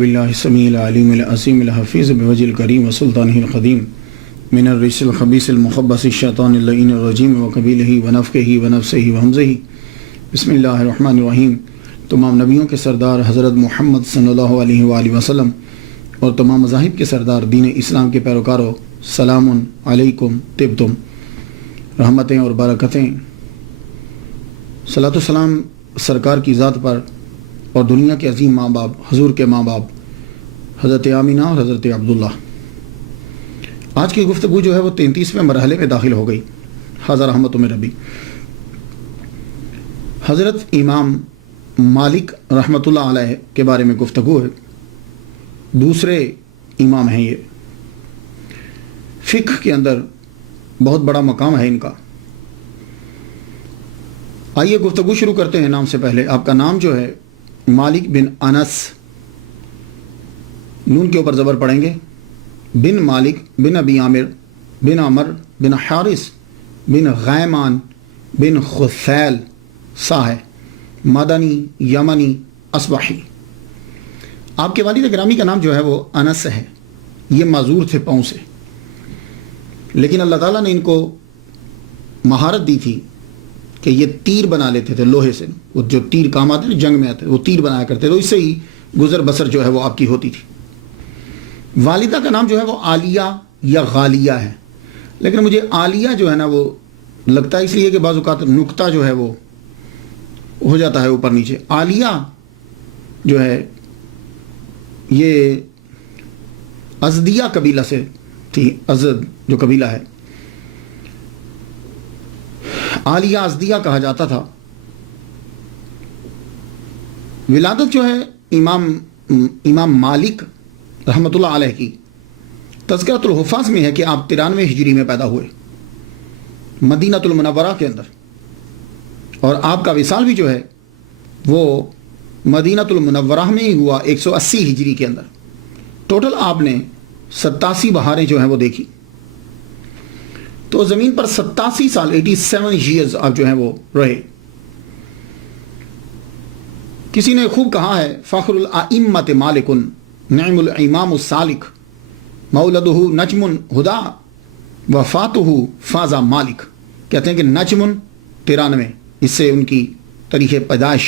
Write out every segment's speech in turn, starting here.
باللہ السمیع العلیم العظیم الحفیظ بوجہ الکریم وسلطانہ القدیم من الرجس الخبیث المخبث الشیطان اللعین الرجیم وقبیلہ ونفخہ ونفثہ وہمزہ بسم اللہ الرحمن الرحیم۔ تمام نبیوں کے سردار حضرت محمد صلی اللہ علیہ وآلہ وسلم اور تمام مذاہب کے سردار دین اسلام کے پیروکاروں، سلام علیکم طبتم، رحمتیں اور برکتیں، صلاۃ و سلام سرکار کی ذات پر اور دنیا کے عظیم ماں باپ، حضور کے ماں باپ حضرت آمینہ اور حضرت عبداللہ۔ آج کی گفتگو جو ہے وہ 33ویں مرحلے میں داخل ہو گئی۔ حاضر رحمت میں ربی حضرت امام مالک رحمۃ اللہ علیہ کے بارے میں گفتگو ہے۔ دوسرے امام ہیں یہ، فقہ کے اندر بہت بڑا مقام ہے ان کا۔ آئیے گفتگو شروع کرتے ہیں نام سے پہلے۔ آپ کا نام جو ہے مالک بن انس، نون کے اوپر زبر پڑھیں گے، بن مالک بن ابی عامر بن عمر بن حارث بن غیمان بن خثیل سا ہے، مدنی یمنی اصبحی۔ آپ کے والد گرامی کا نام جو ہے وہ انس ہے۔ یہ معذور تھے پاؤں سے، لیکن اللہ تعالیٰ نے ان کو مہارت دی تھی کہ یہ تیر بنا لیتے تھے لوہے سے۔ وہ جو تیر کام آتے تھے جنگ میں آتے وہ تیر بنایا کرتے، تو اس سے ہی گزر بسر جو ہے وہ آپ کی ہوتی تھی۔ والدہ کا نام جو ہے وہ عالیہ یا غالیہ ہے، لیکن مجھے عالیہ جو ہے نا وہ لگتا ہے اس لیے کہ بعض اوقات نقطہ جو ہے وہ ہو جاتا ہے اوپر نیچے۔ عالیہ جو ہے یہ ازدیہ قبیلہ سے تھی، ازد جو قبیلہ ہے، عالیہ ازدیہ کہا جاتا تھا۔ ولادت جو ہے امام مالک رحمۃ اللہ علیہ کی تذکرۃ الحفاظ میں ہے کہ آپ 93 ہجری میں پیدا ہوئے مدینۃ المنورہ کے اندر، اور آپ کا وصال بھی جو ہے وہ مدینۃ المنورہ میں ہی ہوا 180 ہجری کے اندر۔ ٹوٹل آپ نے 87 بہاریں جو ہیں وہ دیکھی، تو زمین پر 87 سال 87 ایئرز آپ جو ہیں وہ رہے۔ کسی نے خوب کہا ہے، فخر الائمۃ مالک نعم الامام السالک مولدہ نجم ہدا وفاتہ فاز مالک۔ کہتے ہیں کہ نجم 93 اس سے ان کی تاریخ پیدائش،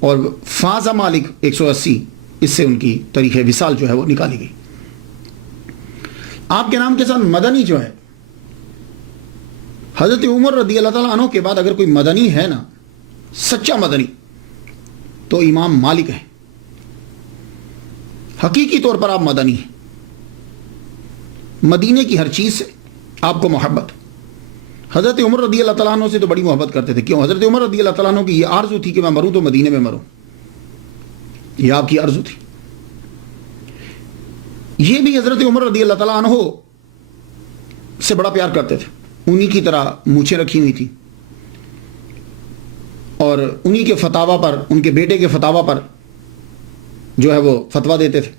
اور فاز مالک 180 اس سے ان کی تاریخ وصال جو ہے وہ نکالی گئی۔ آپ کے نام کے ساتھ مدنی جو ہے، حضرت عمر رضی اللہ تعالیٰ عنہ کے بعد اگر کوئی مدنی ہے نا، سچا مدنی، تو امام مالک ہے۔ حقیقی طور پر آپ مدنی ہیں، مدینے کی ہر چیز سے آپ کو محبت۔ حضرت عمر رضی اللہ تعالیٰ عنہ سے تو بڑی محبت کرتے تھے۔ کیوں؟ حضرت عمر رضی اللہ تعالیٰ عنہ کی یہ آرزو تھی کہ میں مروں تو مدینے میں مروں، یہ آپ کی آرزو تھی۔ یہ بھی حضرت عمر رضی اللہ تعالیٰ عنہ سے بڑا پیار کرتے تھے، انہی کی طرح مونچھیں رکھی ہوئی تھی، اور انہی کے فتاوا پر، ان کے بیٹے کے فتاوا پر جو ہے وہ فتویٰ دیتے تھے،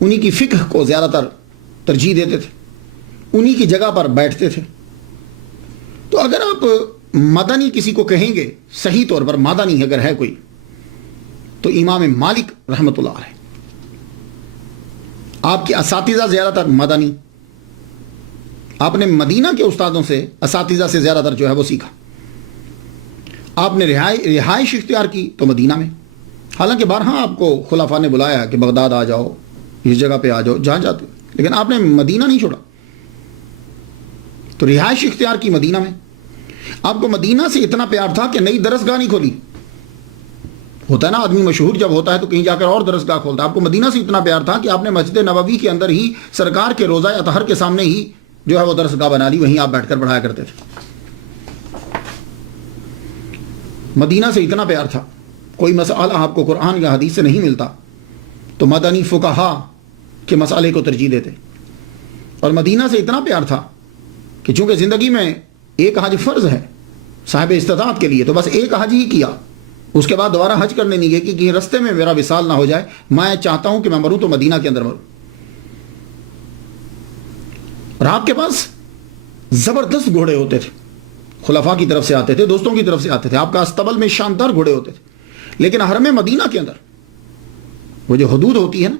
انہی کی فقہ کو زیادہ تر ترجیح دیتے تھے، انہی کی جگہ پر بیٹھتے تھے۔ تو اگر آپ مدنی کسی کو کہیں گے، صحیح طور پر مدنی اگر ہے کوئی، تو امام مالک رحمۃ اللہ علیہ۔ آپ کے اساتذہ زیادہ تر مدنی، آپ نے مدینہ کے استادوں سے، اساتذہ سے زیادہ تر جو ہے وہ سیکھا۔ آپ نے رہائش اختیار کی تو مدینہ میں، حالانکہ بارہا آپ کو خلفاء نے بلایا کہ بغداد آ جاؤ، اس جگہ پہ آ جاؤ جہاں جاتے، لیکن آپ نے مدینہ نہیں چھوڑا، تو رہائش اختیار کی مدینہ میں۔ آپ کو مدینہ سے اتنا پیار تھا کہ نئی درسگاہ نہیں کھولی۔ ہوتا ہے نا آدمی مشہور جب ہوتا ہے تو کہیں جا کر اور درسگاہ کھولتا ہے۔ آپ کو مدینہ سے اتنا پیار تھا کہ آپ نے مسجد نبوی کے اندر ہی سرکار کے روضہ اطہر کے سامنے ہی جو ہے وہ درسگاہ بنا لی، وہیں آپ بیٹھ کر پڑھایا کرتے تھے۔ مدینہ سے اتنا پیار تھا، کوئی مسئلہ آپ کو قرآن یا حدیث سے نہیں ملتا تو مدنی فقہا کے مسئلے کو ترجیح دیتے۔ اور مدینہ سے اتنا پیار تھا کہ چونکہ زندگی میں ایک حج فرض ہے صاحب استطاعت کے لیے، تو بس ایک حج ہی کیا، اس کے بعد دوبارہ حج کرنے نہیں گئے کہ کہیں رستے میں میرا وصال نہ ہو جائے، میں چاہتا ہوں کہ میں مروں تو مدینہ کے اندر مروں۔ اور آپ کے پاس زبردست گھوڑے ہوتے تھے، خلفاء کی طرف سے آتے تھے، دوستوں کی طرف سے آتے تھے، آپ کا استبل میں شاندار گھوڑے ہوتے تھے، لیکن حرم مدینہ کے اندر وہ جو حدود ہوتی ہے نا،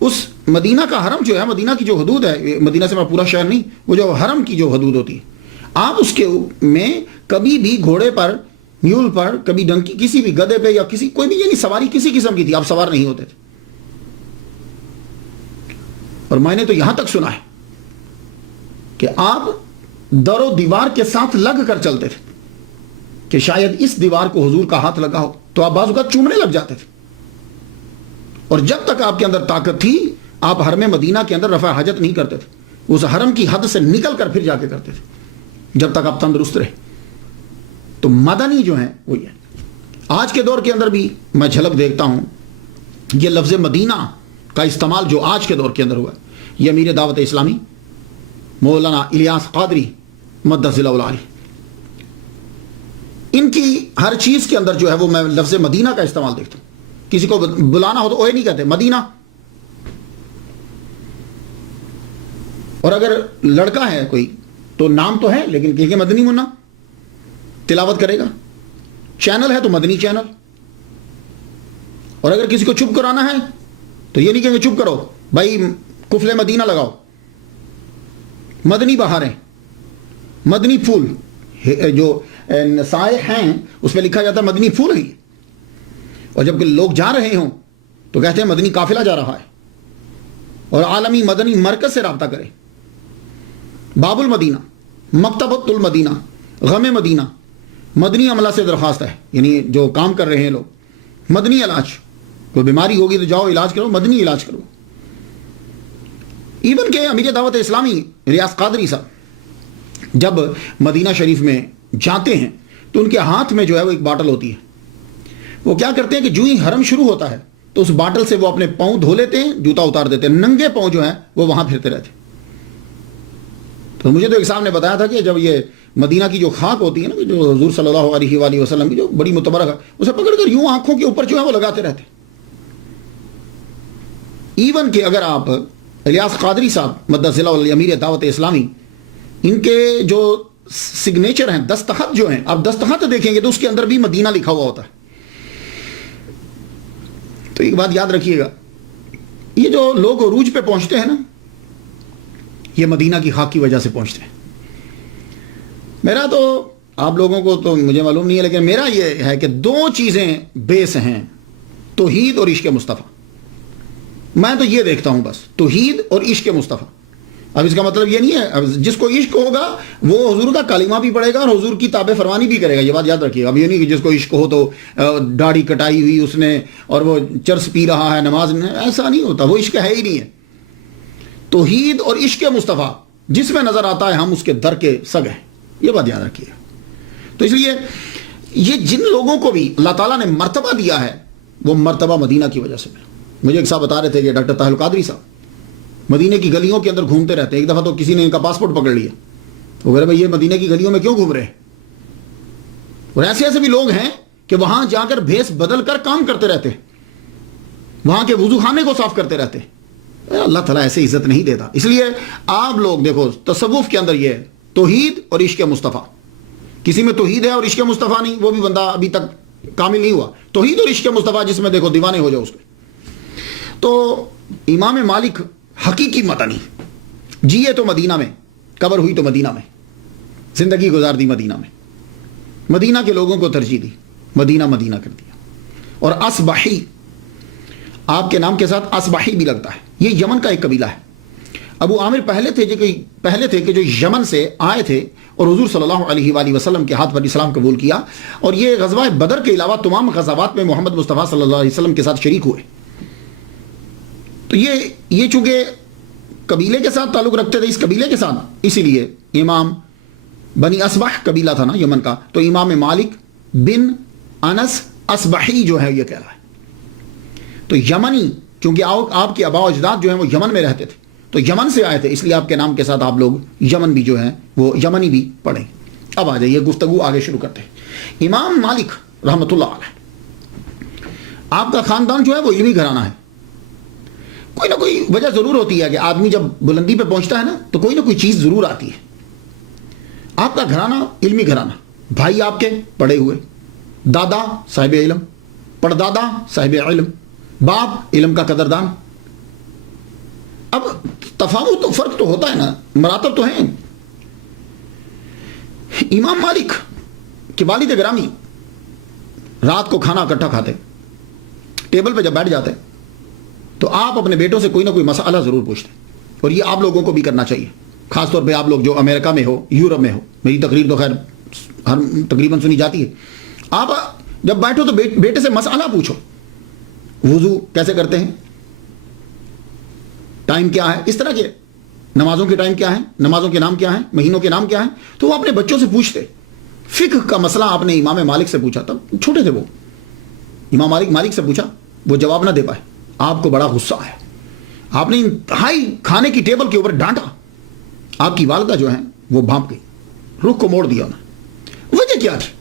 اس مدینہ کا حرم جو ہے، مدینہ کی جو حدود ہے، مدینہ سے میں پورا شہر نہیں، وہ جو حرم کی جو حدود ہوتی ہے، آپ اس کے میں کبھی بھی گھوڑے پر، میول پر، کبھی ڈنکی، کسی بھی گدھے پہ یا کسی کوئی بھی یعنی سواری کسی قسم کی تھی، آپ سوار نہیں ہوتے تھے. اور میں نے تو یہاں تک سنا ہے کہ آپ در و دیوار کے ساتھ لگ کر چلتے تھے کہ شاید اس دیوار کو حضور کا ہاتھ لگا ہو تو آپ بعض اوقات چومنے لگ جاتے تھے. اور جب تک آپ کے اندر طاقت تھی آپ حرم مدینہ کے اندر رفع حاجت نہیں کرتے تھے، اس حرم کی حد سے نکل کر پھر جا کے کرتے تھے جب تک آپ تندرست رہے. تو مدنی جو ہیں وہ یہ آج کے دور کے اندر بھی میں جھلک دیکھتا ہوں. یہ لفظ مدینہ کا استعمال جو آج کے دور کے اندر ہوا ہے، یہ امیر دعوت اسلامی مولانا الیاس قادری مدث ذیل العالی، ان کی ہر چیز کے اندر جو ہے وہ میں لفظ مدینہ کا استعمال دیکھتا ہوں. کسی کو بلانا ہو تو اوے نہیں کہتے، مدینہ. اور اگر لڑکا ہے کوئی تو نام تو ہے لیکن کہیں گے مدنی منا تلاوت کرے گا. چینل ہے تو مدنی چینل. اور اگر کسی کو چپ کرانا ہے تو یہ نہیں کہیں گے چپ کرو بھائی کفل مدینہ لگاؤ. مدنی بہاریں، مدنی پھول، جو سائے ہیں اس پہ لکھا جاتا ہے مدنی پھول ہی. اور جب کہ لوگ جا رہے ہوں تو کہتے ہیں مدنی قافلہ جا رہا ہے. اور عالمی مدنی مرکز سے رابطہ کرے. باب المدینہ، مکتبۃ المدینہ، غم مدینہ، مدنی عملہ سے درخواست ہے، یعنی جو کام کر رہے ہیں لوگ. مدنی علاج، کوئی بیماری ہوگی تو جاؤ علاج کرو، مدنی علاج کرو. ایون کہ امیر دعوت اسلامی ریاض قادری صاحب جب مدینہ شریف میں جاتے ہیں تو ان کے ہاتھ میں جو ہے وہ ایک باٹل ہوتی ہے. وہ کیا کرتے ہیں کہ جو ہی حرم شروع ہوتا ہے تو اس باٹل سے وہ اپنے پاؤں دھو لیتے ہیں، جوتا اتار دیتے ہیں، ننگے پاؤں جو ہیں وہ وہاں پھرتے رہتے ہیں. تو مجھے تو ایک صاحب نے بتایا تھا کہ جب یہ مدینہ کی جو خاک ہوتی ہے نا، جو حضور صلی اللہ علیہ وآلہ وسلم کی جو بڑی متبرک ہے، اسے پکڑ کر یوں آنکھوں کے اوپر جو ہے وہ لگاتے رہتے. ایون کہ اگر آپ الیاس قادری صاحب مدث ذیل العالی امیر دعوت اسلامی، ان کے جو سگنیچر ہیں، دستخط جو ہیں، آپ دستخط دیکھیں گے تو اس کے اندر بھی مدینہ لکھا ہوا ہوتا ہے. تو ایک بات یاد رکھیے گا، یہ جو لوگ عروج پہ پہنچتے ہیں نا، یہ مدینہ کی خاک کی وجہ سے پہنچتے ہیں. میرا تو آپ لوگوں کو تو مجھے معلوم نہیں ہے، لیکن میرا یہ ہے کہ دو چیزیں بیس ہیں، توحید اور عشق مصطفیٰ. میں تو یہ دیکھتا ہوں بس، توحید اور عشق مصطفیٰ. اب اس کا مطلب یہ نہیں ہے اب جس کو عشق ہوگا وہ حضور کا کلمہ بھی پڑھے گا اور حضور کی تابع فرمانی بھی کرے گا. یہ بات یاد رکھیے. اب یہ نہیں کہ جس کو عشق ہو تو داڑھی کٹائی ہوئی اس نے اور وہ چرس پی رہا ہے نماز میں، ایسا نہیں ہوتا. وہ عشق ہے ہی نہیں ہے. توحید اور عشق مصطفیٰ جس میں نظر آتا ہے ہم اس کے در کے سگ ہیں. یہ بات یاد رکھیے. تو اس لیے یہ جن لوگوں کو بھی اللہ تعالیٰ نے مرتبہ دیا ہے وہ مرتبہ مدینہ کی وجہ سے ملا. مجھے ایک صاحب بتا رہے تھے کہ ڈاکٹر طاہر القادری صاحب مدینے کی گلیوں کے اندر گھومتے رہتے ہیں. ایک دفعہ تو کسی نے ان کا پاسپورٹ پکڑ لیا. وہ کہہ رہے بھائی یہ مدینے کی گلیوں میں کیوں گھوم رہے ہیں؟ اور ایسے ایسے بھی لوگ ہیں کہ وہاں جا کر بھیس بدل کر کام کرتے رہتے ہیں، وہاں کے وضو خانے کو صاف کرتے رہتے ہیں. اللہ تعالیٰ ایسے عزت نہیں دیتا. اس لیے آپ لوگ دیکھو تصوف کے اندر یہ ہے توحید اور عشق مصطفیٰ. کسی میں توحید ہے اور عشق مصطفیٰ نہیں، وہ بھی بندہ ابھی تک کامل نہیں ہوا. توحید اور عشق مصطفیٰ جس میں دیکھو دیوانے ہو جاؤ اس پہ. تو امام مالک حقیقی مدنی، جیے تو مدینہ میں، قبر ہوئی تو مدینہ میں، زندگی گزار دی مدینہ میں، مدینہ کے لوگوں کو ترجیح دی، مدینہ مدینہ کر دیا. اور اصبحی، آپ کے نام کے ساتھ اصبحی بھی لگتا ہے. یہ یمن کا ایک قبیلہ ہے. ابو عامر پہلے تھے کہ جو یمن سے آئے تھے اور حضور صلی اللہ علیہ وآلہ وسلم کے ہاتھ پر اسلام قبول کیا. اور یہ غزوہ بدر کے علاوہ تمام غزوات میں محمد مصطفیٰ صلی اللہ علیہ وسلم کے ساتھ شریک ہوئے. تو یہ چونکہ قبیلے کے ساتھ تعلق رکھتے تھے، اس قبیلے کے ساتھ، اسی لیے امام بنی اصبح قبیلہ تھا نا یمن کا، تو امام مالک بن انس اصبحی جو ہے یہ کہہ رہا ہے. تو یمنی، چونکہ آپ کے آباء و اجداد جو ہیں وہ یمن میں رہتے تھے تو یمن سے آئے تھے، اس لیے آپ کے نام کے ساتھ آپ لوگ یمن بھی جو ہیں وہ یمنی بھی پڑھیں. اب آ جائیے گفتگو آگے شروع کرتے ہیں. امام مالک رحمۃ اللہ علیہ، آپ کا خاندان جو ہے وہ علمی گھرانہ ہے. کوئی نہ کوئی وجہ ضرور ہوتی ہے کہ آدمی جب بلندی پہ پہنچتا ہے نا تو کوئی نہ کوئی چیز ضرور آتی ہے. آپ کا گھرانہ علمی گھرانہ، بھائی آپ کے پڑھے ہوئے، دادا صاحب علم، پردادا صاحب علم، باپ علم کا قدردان. اب تفاوت تو فرق تو ہوتا ہے نا, مراتب تو ہیں. امام مالک کے والد گرامی رات کو کھانا اکٹھا کھاتے, ٹیبل پہ جب بیٹھ جاتے تو آپ اپنے بیٹوں سے کوئی نہ کوئی مسئلہ ضرور پوچھتے, اور یہ آپ لوگوں کو بھی کرنا چاہیے, خاص طور پہ آپ لوگ جو امریکہ میں ہو, یورپ میں ہو. میری تقریر تو خیر ہر تقریباً سنی جاتی ہے. آپ جب بیٹھو تو بیٹے سے مسئلہ پوچھو, وضو کیسے کرتے ہیں, ٹائم کیا ہے, اس طرح کے نمازوں کے ٹائم کیا ہے, نمازوں کے نام کیا ہیں, مہینوں کے نام کیا ہیں, تو وہ اپنے بچوں سے پوچھتے. فقہ کا مسئلہ آپ نے امام مالک سے پوچھا, تب چھوٹے تھے وہ, امام مالک سے پوچھا, وہ جواب نہ دے پائے, آپ کو بڑا غصہ آیا, آپ نے انتہائی کھانے کی ٹیبل کے اوپر ڈانٹا. آپ کی والدہ جو ہیں وہ بھانپ گئی, رخ کو موڑ دیا انہوں نے. وجہ کیا تھی؟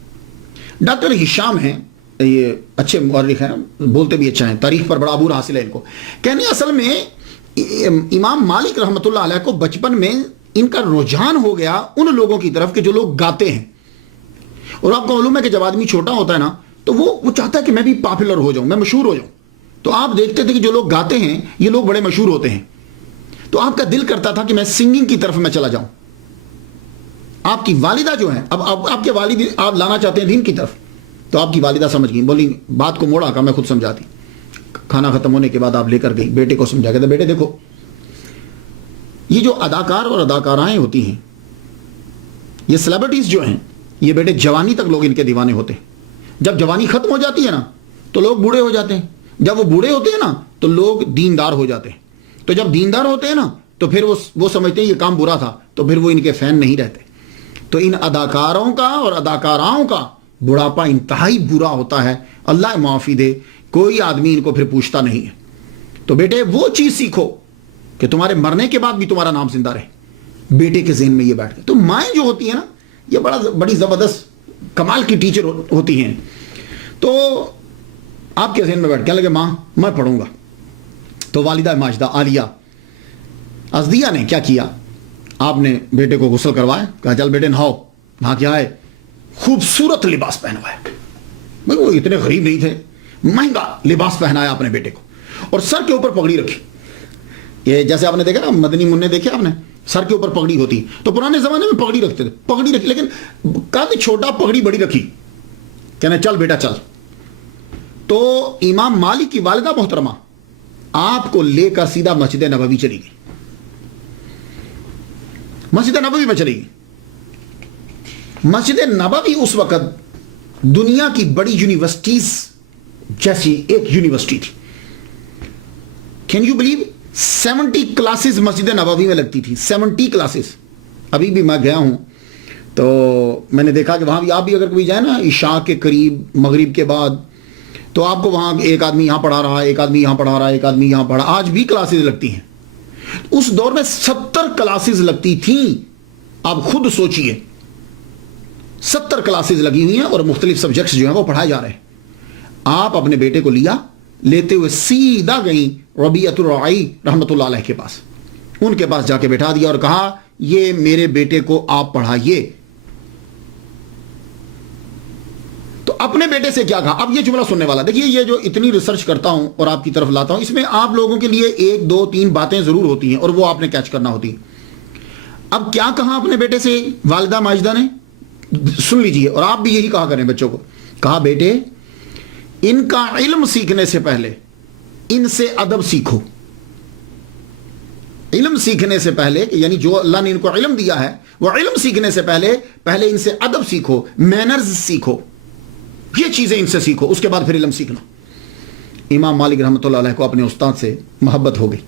ڈاکٹر ہشام ہیں, یہ اچھے مورخ ہیں, بولتے بھی اچھا ہیں, تاریخ پر بڑا عبور حاصل ہے ان کو. کہنے اصل میں امام مالک رحمۃ اللہ علیہ کو بچپن میں ان کا رجحان ہو گیا ان لوگوں کی طرف کہ جو لوگ گاتے ہیں. اور آپ کو معلوم ہے کہ جب آدمی چھوٹا ہوتا ہے نا تو وہ چاہتا ہے کہ میں بھی پاپولر ہو جاؤں, میں مشہور ہو جاؤں. تو آپ دیکھتے تھے کہ جو لوگ گاتے ہیں یہ لوگ بڑے مشہور ہوتے ہیں, تو آپ کا دل کرتا تھا کہ میں سنگنگ کی طرف میں چلا جاؤں. آپ کی والدہ جو ہیں, اب آپ کے والد آپ لانا چاہتے ہیں دین کی طرف, تو آپ کی والدہ سمجھ گئی, بولی بات کو موڑا, کا میں خود سمجھاتی. کھانا ختم ہونے کے بعد آپ لے کر گئی, بیٹے کو سمجھا, کہتے بیٹے دیکھو یہ جو اداکار اور اداکارائیں ہوتی ہیں, یہ سیلیبریٹیز جو ہیں, یہ بیٹے جوانی تک لوگ ان کے دیوانے ہوتے ہیں. جب جوانی ختم ہو جاتی ہے نا تو لوگ بوڑھے ہو جاتے ہیں, جب وہ بوڑھے ہوتے ہیں نا تو لوگ دیندار ہو جاتے ہیں. تو جب دیندار ہوتے ہیں نا تو پھر وہ سمجھتے ہیں یہ کام برا تھا, تو پھر وہ ان کے فین نہیں رہتے. تو ان اداکاروں کا اور اداکاراؤں کا بڑھاپا انتہائی برا ہوتا ہے, اللہ معافی دے, کوئی آدمی ان کو پھر پوچھتا نہیں ہے. تو بیٹے وہ چیز سیکھو کہ تمہارے مرنے کے بعد بھی تمہارا نام زندہ رہے. بیٹے کے ذہن میں یہ بیٹھ گیا. تو مائیں جو ہوتی ہیں نا یہ بڑی زبردست کمال کی ٹیچر ہوتی ہیں. تو آپ کے ذہن میں بیٹھ, کہنے لگے ماں میں پڑھوں گا. تو والدہ ماجدہ عالیہ ازدیہ نے کیا کیا, آپ نے بیٹے کو غسل کروایا, کہا چل بیٹے نہاؤ. نہا کیا ہے, خوبصورت لباس پہنوایا. وہ اتنے غریب نہیں تھے, مہنگا لباس پہنایا اپنے بیٹے کو, اور سر کے اوپر پگڑی رکھی. یہ جیسے آپ نے دیکھا نا مدنی منع دیکھے آپ نے, سر کے اوپر پگڑی ہوتی, تو پرانے زمانے میں پگڑی رکھتے تھے, پگڑی رکھی, لیکن قد چھوٹا, پگڑی بڑی رکھی, کہنے چل بیٹا چل. تو امام مالک کی والدہ محترمہ آپ کو لے کر سیدھا مسجد نبوی چلی گئی. مسجد نبوی میں چلی گئی. مسجد نبوی اس وقت دنیا کی بڑی یونیورسٹیز جیسی ایک یونیورسٹی تھی. Can you believe 70 classes Masjid Nabawi میں لگتی تھی, 70 کلاسز. ابھی بھی میں گیا ہوں تو میں نے دیکھا کہ وہاں بھی آپ بھی اگر کوئی جائے نا عشاء کے قریب, مغرب کے بعد, تو آپ کو وہاں ایک آدمی یہاں پڑھا رہا ہے, ایک آدمی یہاں پڑھا رہا ہے, ایک آدمی یہاں پڑھا. آج بھی کلاسز لگتی ہیں. اس دور میں 70 کلاسز لگتی تھیں. آپ خود سوچئے 70 کلاسز لگی ہوئی ہیں اور مختلف سبجیکٹس جو ہیں وہ پڑھائے جا رہے ہیں. آپ اپنے بیٹے کو لیتے ہوئے سیدھا گئیں ربیعۃ الرعی رحمۃ اللہ علیہ کے پاس. ان کے پاس جا کے بٹھا دیا اور کہا یہ میرے بیٹے کو آپ پڑھائیے. تو اپنے بیٹے سے کیا کہا, اب یہ جملہ سننے والا دیکھیے, یہ جو اتنی ریسرچ کرتا ہوں اور آپ کی طرف لاتا ہوں, اس میں آپ لوگوں کے لیے 1 2 3 باتیں ضرور ہوتی ہیں اور وہ آپ نے کیچ کرنا ہوتی ہیں. اب کیا کہا اپنے بیٹے سے والدہ ماجدہ نے, سن لیجئے, اور آپ بھی یہی کہا کریں بچوں کو. کہا بیٹے ان کا علم سیکھنے سے پہلے ان سے ادب سیکھو. علم سیکھنے سے پہلے, یعنی جو اللہ نے ان کو علم دیا ہے وہ علم سیکھنے سے پہلے ان سے ادب سیکھو, مینرز سیکھو, یہ چیزیں ان سے سیکھو, اس کے بعد پھر علم سیکھنا. امام مالک رحمۃ اللہ علیہ کو اپنے استاد سے محبت ہو گئی,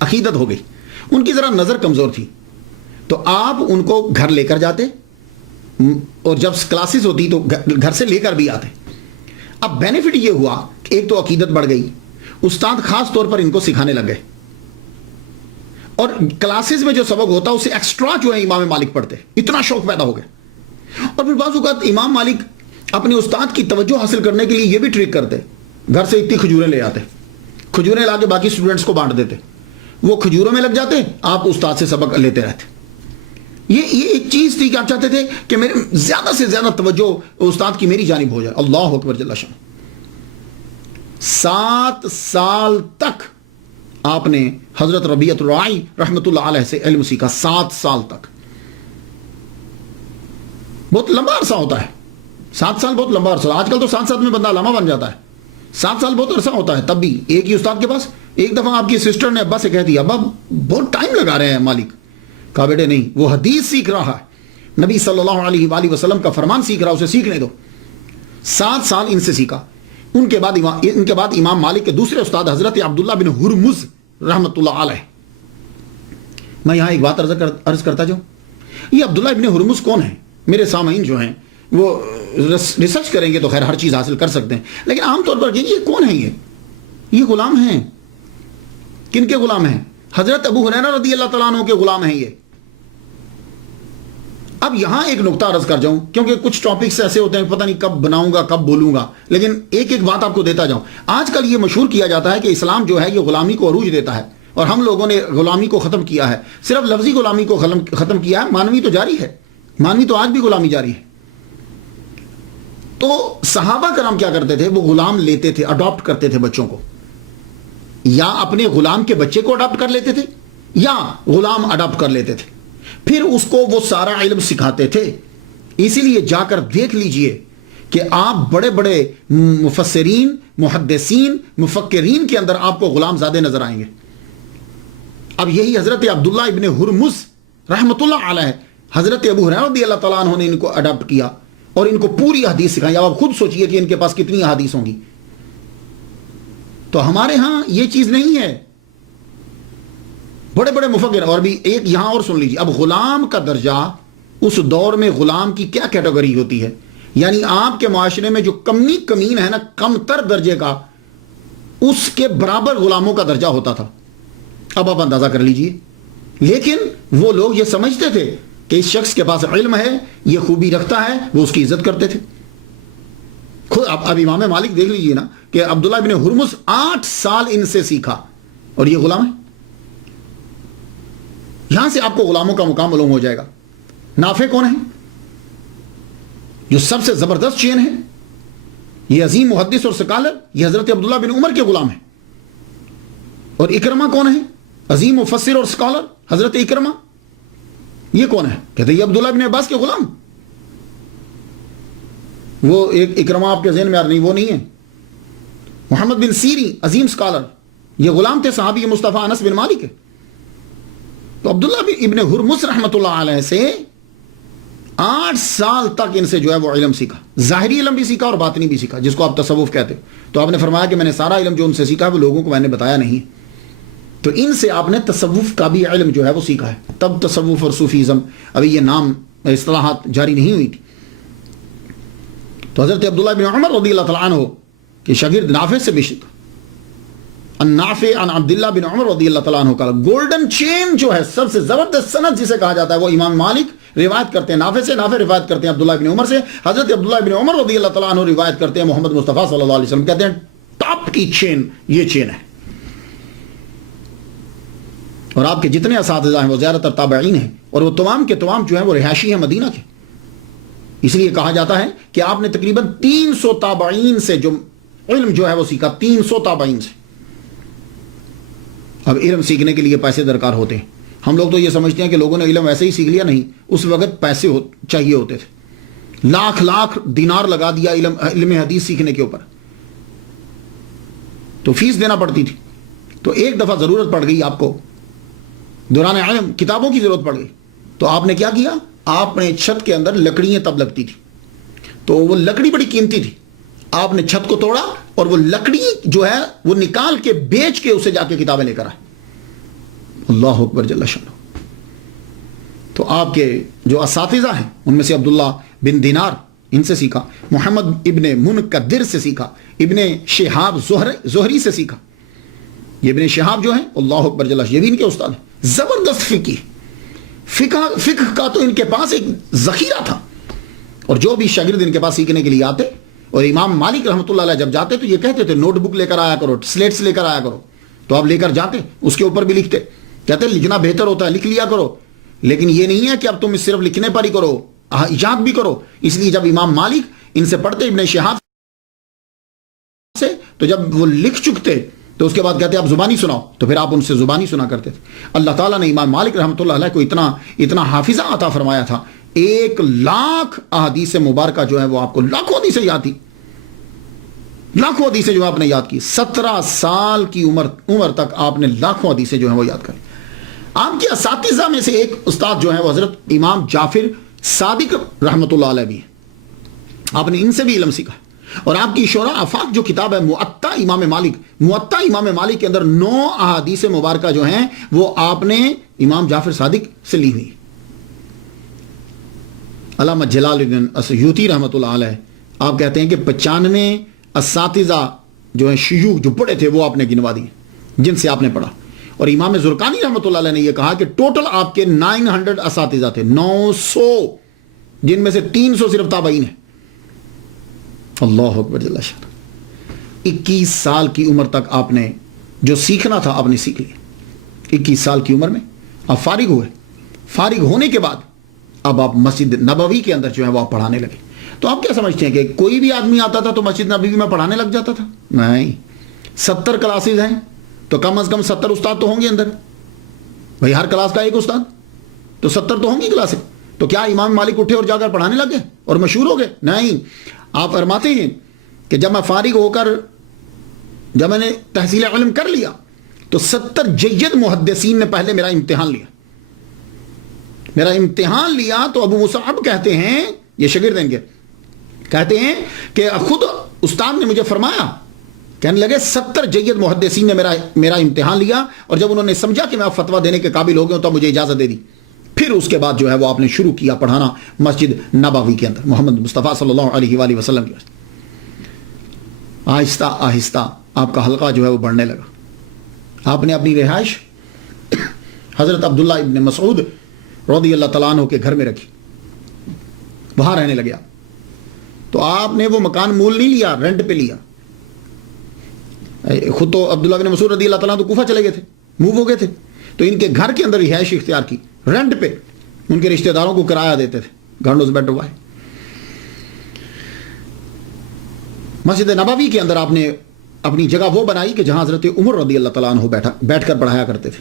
عقیدت ہو گئی. ان کی ذرا نظر کمزور تھی, تو آپ ان کو گھر لے کر جاتے, اور جب کلاسز ہوتی تو گھر سے لے کر بھی آتے. اب بینیفٹ یہ ہوا کہ ایک تو عقیدت بڑھ گئی, استاد خاص طور پر ان کو سکھانے لگ گئے, اور کلاسز میں جو سبق ہوتا اسے ایکسٹرا جو ہے امام مالک پڑھتے, اتنا شوق پیدا ہو گیا. اور پھر بعض اوقات امام مالک اپنے استاد کی توجہ حاصل کرنے کے لیے یہ بھی ٹرک کرتے, گھر سے اتنی کھجوریں لے آتے, کھجوریں لا کے باقی اسٹوڈنٹس کو بانٹ دیتے, وہ کھجوروں میں لگ جاتے, آپ استاد سے سبق لیتے رہتے. یہ ایک چیز تھی کہ آپ چاہتے تھے کہ میرے زیادہ سے زیادہ توجہ استاد کی میری جانب ہو جائے. اللہ اکبر جل شان. 7 سال تک آپ نے حضرت ربیعۃ الرائی رحمۃ اللہ علیہ سے علم سیکھا. 7 سال تک. بہت لمبا عرصہ ہوتا ہے. 7 سال بہت لمبا عرصہ. آج کل تو 7 سال میں بندہ علامہ بن جاتا ہے. 7 سال بہت عرصہ ہوتا ہے. تب بھی ایک ہی استاد کے پاس. ایک دفعہ آپ کی سسٹر نے ابا سے کہہ دیا, ابا بہت ٹائم لگا رہے ہیں مالک. کہا بیٹے نہیں, وہ حدیث سیکھ رہا ہے, نبی صلی اللہ علیہ وآلہ وسلم کا فرمان سیکھ رہا, اسے سیکھنے دو. 7 سال ان سے سیکھا. ان کے بعد امام مالک کے دوسرے استاد حضرت عبداللہ بن ہرمز رحمۃ اللہ علیہ. میں یہاں ایک بات عرض کرتا جاؤں. یہ عبداللہ بن ہرمز کون ہے؟ میرے سامعین جو ہیں وہ ریسرچ کریں گے تو خیر ہر چیز حاصل کر سکتے ہیں, لیکن عام طور پر یہ کون ہے؟ یہ غلام ہیں. کن کے غلام ہیں؟ حضرت ابو ہریرہ رضی اللہ تعالیٰ عنہ کے غلام ہیں یہ. اب یہاں ایک نقطہ عرض کر جاؤں, کیونکہ کچھ ٹاپکس ایسے ہوتے ہیں پتہ نہیں کب بناؤں گا کب بولوں گا, لیکن ایک ایک بات آپ کو دیتا جاؤں. آج کل یہ مشہور کیا جاتا ہے کہ اسلام جو ہے یہ غلامی کو عروج دیتا ہے, اور ہم لوگوں نے غلامی کو ختم کیا ہے. صرف لفظی غلامی کو ختم کیا ہے, مانوی تو جاری ہے. مانوی تو آج بھی غلامی جاری ہے. تو صحابہ کرام کیا کرتے تھے؟ وہ غلام لیتے تھے, اڈاپٹ کرتے تھے بچوں کو, یا اپنے غلام کے بچے کو اڈاپٹ کر لیتے تھے, یا غلام اڈاپٹ کر لیتے تھے. پھر اس کو وہ سارا علم سکھاتے تھے. اسی لیے جا کر دیکھ لیجئے کہ آپ بڑے بڑے مفسرین, محدثین, مفکرین کے اندر آپ کو غلام زادے نظر آئیں گے. اب یہی حضرت عبداللہ ابن ہرمز رحمۃ اللہ علیہ, حضرت ابو ہریرہ رضی اللہ تعالیٰ عنہ نے ان کو اڈاپٹ کیا اور ان کو پوری حدیث سکھائی. اب آپ خود سوچئے کہ ان کے پاس کتنی حدیث ہوں گی. تو ہمارے ہاں یہ چیز نہیں ہے. بڑے بڑے مفکر. اور بھی ایک یہاں اور سن لیجیے. اب غلام کا درجہ اس دور میں غلام کی کیا کیٹیگری ہوتی ہے؟ یعنی آپ کے معاشرے میں جو کمین ہے نا, کم تر درجے کا, اس کے برابر غلاموں کا درجہ ہوتا تھا. اب آپ اندازہ کر لیجیے. لیکن وہ لوگ یہ سمجھتے تھے کہ اس شخص کے پاس علم ہے, یہ خوبی رکھتا ہے, وہ اس کی عزت کرتے تھے. خود اب امام مالک دیکھ لیجیے نا کہ عبداللہ بن ہرمز 8 سال ان سے سیکھا اور یہ غلام ہے. یہاں سے آپ کو غلاموں کا مقام معلوم ہو جائے گا. نافع کون ہے؟ جو سب سے زبردست چین ہے, یہ عظیم محدث اور سکالر, یہ حضرت عبداللہ بن عمر کے غلام ہے. اور اکرمہ کون ہے؟ عظیم مفسر اور سکالر, حضرت اکرمہ. یہ کون ہے؟ کہتے ہیں یہ عبداللہ بن عباس کے غلام. وہ ایک اکرمہ آپ کے ذہن میں آ رہا نہیں, وہ نہیں ہے. محمد بن سیری عظیم سکالر, یہ غلام تھے صحابی مصطفیٰ انس بن مالک ہے. تو عبداللہ ابن ہرمز رحمۃ اللہ علیہ سے 8 سال تک ان سے جو ہے وہ علم سیکھا. ظاہری علم بھی سیکھا اور باطنی بھی سیکھا, جس کو آپ تصوف کہتے ہو. تو آپ نے فرمایا کہ میں نے سارا علم جو ان سے سیکھا وہ لوگوں کو میں نے بتایا نہیں. تو ان سے آپ نے تصوف کا بھی علم جو ہے وہ سیکھا ہے. تب تصوف اور صوفیزم, ابھی یہ نام اصطلاحات جاری نہیں ہوئی تھی. تو حضرت عبداللہ بن عمر رضی اللہ تعالیٰ عنہ کے شاگرد نافع سے بھی سیکھا. النافع عن عبداللہ بن عمر رضی اللہ تعالیٰ عنہ کا گولڈن چین جو ہے, سب سے زبردست سند جسے کہا جاتا ہے, وہ امام مالک روایت کرتے ہیں نافع سے, نافع روایت کرتے ہیں عبداللہ بن عمر سے, حضرت عبداللہ بن عمر رضی اللہ تعالیٰ عنہ روایت کرتے ہیں محمد مصطفیٰ صلی اللہ علیہ وسلم. کہتے ہیں ٹاپ کی چین یہ چین ہے. اور آپ کے جتنے اساتذہ ہیں وہ زیادہ تر تابعین ہیں, اور وہ تمام کے تمام جو ہیں وہ رہائشی ہیں مدینہ کے. اس لیے کہا جاتا ہے کہ آپ نے تقریباً 300 تابعین سے جو علم جو ہے وہ سیکھا, 300 تابعین سے. اب علم سیکھنے کے لیے پیسے درکار ہوتے ہیں. ہم لوگ تو یہ سمجھتے ہیں کہ لوگوں نے علم ایسے ہی سیکھ لیا. نہیں, اس وقت پیسے چاہیے ہوتے تھے. لاکھ دینار لگا دیا علم حدیث سیکھنے کے اوپر, تو فیس دینا پڑتی تھی. تو ایک دفعہ ضرورت پڑ گئی آپ کو, دوران علم کتابوں کی ضرورت پڑ گئی. تو آپ نے کیا کیا؟ آپ نے چھت کے اندر لکڑیاں تب لگتی تھی, تو وہ لکڑی بڑی قیمتی تھی. آپ نے چھت کو توڑا اور وہ لکڑی جو ہے وہ نکال کے بیچ کے اسے جا کے کتابیں لے کر آئے. اللہ اکبر جل شانہ. تو آپ کے جو اساتذہ ہیں ان میں سے عبداللہ بن دینار, ان سے سیکھا. محمد ابن منکدر سے سیکھا. ابن شہاب زہری سے سیکھا. یہ ابن شہاب جو ہیں اللہ اکبر جل شانہ, یہ بھی ان کے استاد ہیں. زبردست فقہ کا تو ان کے پاس ایک ذخیرہ تھا. اور جو بھی شاگرد ان کے پاس سیکھنے کے لیے آتے, اور امام مالک رحمۃ اللہ علیہ جب جاتے تو یہ کہتے تھے نوٹ بک لے کر آیا کرو, سلیٹس لے کر آیا کرو. تو آپ لے کر جاتے, اس کے اوپر بھی لکھتے. کہتے لکھنا بہتر ہوتا ہے, لکھ لیا کرو, لیکن یہ نہیں ہے کہ اب تم صرف لکھنے پر ہی کرو, ایجاد بھی کرو. اس لیے جب امام مالک ان سے پڑھتے ابن شہاب سے، تو جب وہ لکھ چکتے تو اس کے بعد کہتے آپ زبانی سناؤ، تو پھر آپ ان سے زبانی سنا کرتے تھے۔ اللہ تعالیٰ نے امام مالک رحمۃ اللہ علیہ کو اتنا حافظہ عطا فرمایا تھا، 1,00,000 احادیث مبارکہ جو ہے وہ آپ کو لاکھوں حدیثیں یاد تھی، لاکھوں حدیثیں جو آپ نے یاد کی۔ 17 سال کی عمر تک آپ نے لاکھوں حدیثیں جو ہیں وہ یاد کری۔ آپ کے اساتذہ میں سے ایک استاد جو ہیں وہ حضرت امام جعفر صادق رحمۃ اللہ علیہ بھی ہیں، آپ نے ان سے بھی علم سیکھا۔ اور آپ کی شورا آفاق جو کتاب ہے موطا امام مالک کے اندر 9 احادیث مبارکہ جو ہیں وہ آپ نے امام جعفر صادق سے لی ہوئی۔ علامہ جلال الدین السیوطی رحمۃ اللہ علیہ آپ کہتے ہیں کہ 95 اساتذہ جو ہیں شیوخ جو پڑھے تھے وہ آپ نے گنوا دیے جن سے آپ نے پڑھا۔ اور امام زرقانی رحمۃ اللہ علیہ نے یہ کہا کہ ٹوٹل آپ کے 900 اساتذہ تھے، 900، جن میں سے 300 صرف تابعین ہیں۔ اللہ اکبر جل شانہ۔ 21 سال کی عمر تک آپ نے جو سیکھنا تھا آپ نے سیکھ لیا۔ 21 سال کی عمر میں آپ فارغ ہوئے، فارغ ہونے کے بعد اب آپ مسجد نبوی کے اندر جو ہے وہ آپ پڑھانے لگے۔ تو آپ کیا سمجھتے ہیں کہ کوئی بھی آدمی آتا تھا تو مسجد نبوی میں پڑھانے لگ جاتا تھا؟ نہیں، 70 کلاسز ہیں تو کم از کم 70 استاد تو ہوں گے اندر بھائی، ہر کلاس کا ایک استاد، تو 70 تو ہوں گی کلاسیں۔ تو کیا امام مالک اٹھے اور جا کر پڑھانے لگ گئے اور مشہور ہو گئے؟ نہیں، آپ فرماتے ہیں کہ جب میں فارغ ہو کر جب میں نے تحصیل علم کر لیا تو 70 جید محدثین نے پہلے میرا امتحان لیا تو ابو مصعب کہتے ہیں، یہ شاگرد ہیں کہتے ہیں کہ خود استاد نے مجھے فرمایا، کہنے لگے 70 جید محدثین نے میرا امتحان لیا، اور جب انہوں نے سمجھا کہ میں اب فتویٰ دینے کے قابل ہو گیا تو مجھے اجازت دے دی۔ پھر اس کے بعد جو ہے وہ آپ نے شروع کیا پڑھانا مسجد نبوی کے اندر محمد مصطفیٰ صلی اللہ علیہ وآلہ وسلم کی۔ آہستہ آہستہ آپ کا حلقہ جو ہے وہ بڑھنے لگا۔ آپ نے اپنی رہائش حضرت عبداللہ ابن مسعود رضی اللہ تعالیٰ عنہ کے گھر میں رکھی، وہاں رہنے لگے آپ۔ تو آپ نے وہ مکان مول نہیں لیا، رینٹ پہ لیا۔ خود تو عبداللہ ابن مسعود رضی اللہ تعالیٰ عنہ تو کوفہ چلے گئے تھے، موو ہو گئے تھے، تو ان کے گھر کے اندر رہائش اختیار کی، رینٹ پہ ان کے رشتہ داروں کو کرایہ دیتے تھے، گھرنوز بیٹھ ہوا ہے۔ مسجد نبوی کے اندر آپ نے اپنی جگہ وہ بنائی کہ جہاں حضرت عمر رضی اللہ تعالیٰ عنہ بیٹھ کر پڑھایا کرتے تھے،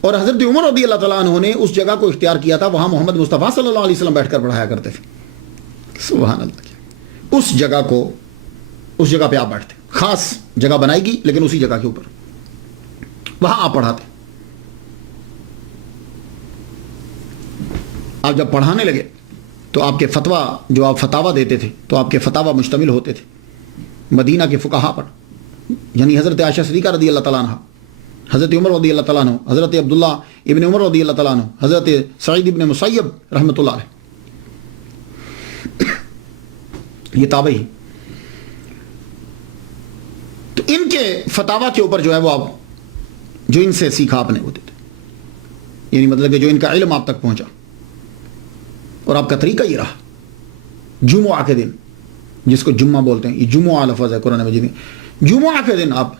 اور حضرت عمر رضی اللہ تعالیٰ عنہ نے اس جگہ کو اختیار کیا تھا، وہاں محمد مصطفیٰ صلی اللہ علیہ وسلم بیٹھ کر پڑھایا کرتے تھے۔ سبحان اللہ، اس جگہ پہ آپ بیٹھتے، خاص جگہ بنائی گی لیکن اسی جگہ کے اوپر وہاں آپ پڑھاتے۔ آپ جب پڑھانے لگے تو آپ کے فتویٰ جو آپ فتاویٰ دیتے تھے تو آپ کے فتاویٰ مشتمل ہوتے تھے مدینہ کے فقہاء پر، یعنی حضرت عائشہ صدیقہ رضی اللہ تعالیٰ عنہ، حضرت عمر رضی اللہ تعالیٰ عنہ، حضرت عبداللہ ابن عمر رضی اللہ تعالیٰ عنہ، حضرت سعید ابن مسیب رحمۃ اللہ علیہ، یہ تابعی۔ تو ان کے فتاویٰ کے اوپر جو ہے وہ آپ جو ان سے سیکھا آپ نے وہ دیتے، یعنی مطلب کہ جو ان کا علم آپ تک پہنچا۔ اور آپ کا طریقہ یہ رہا، جمعہ کے دن، جس کو جمعہ بولتے ہیں، یہ جمعہ لفظ ہے قرآن مجید میں، جمعہ کے دن آپ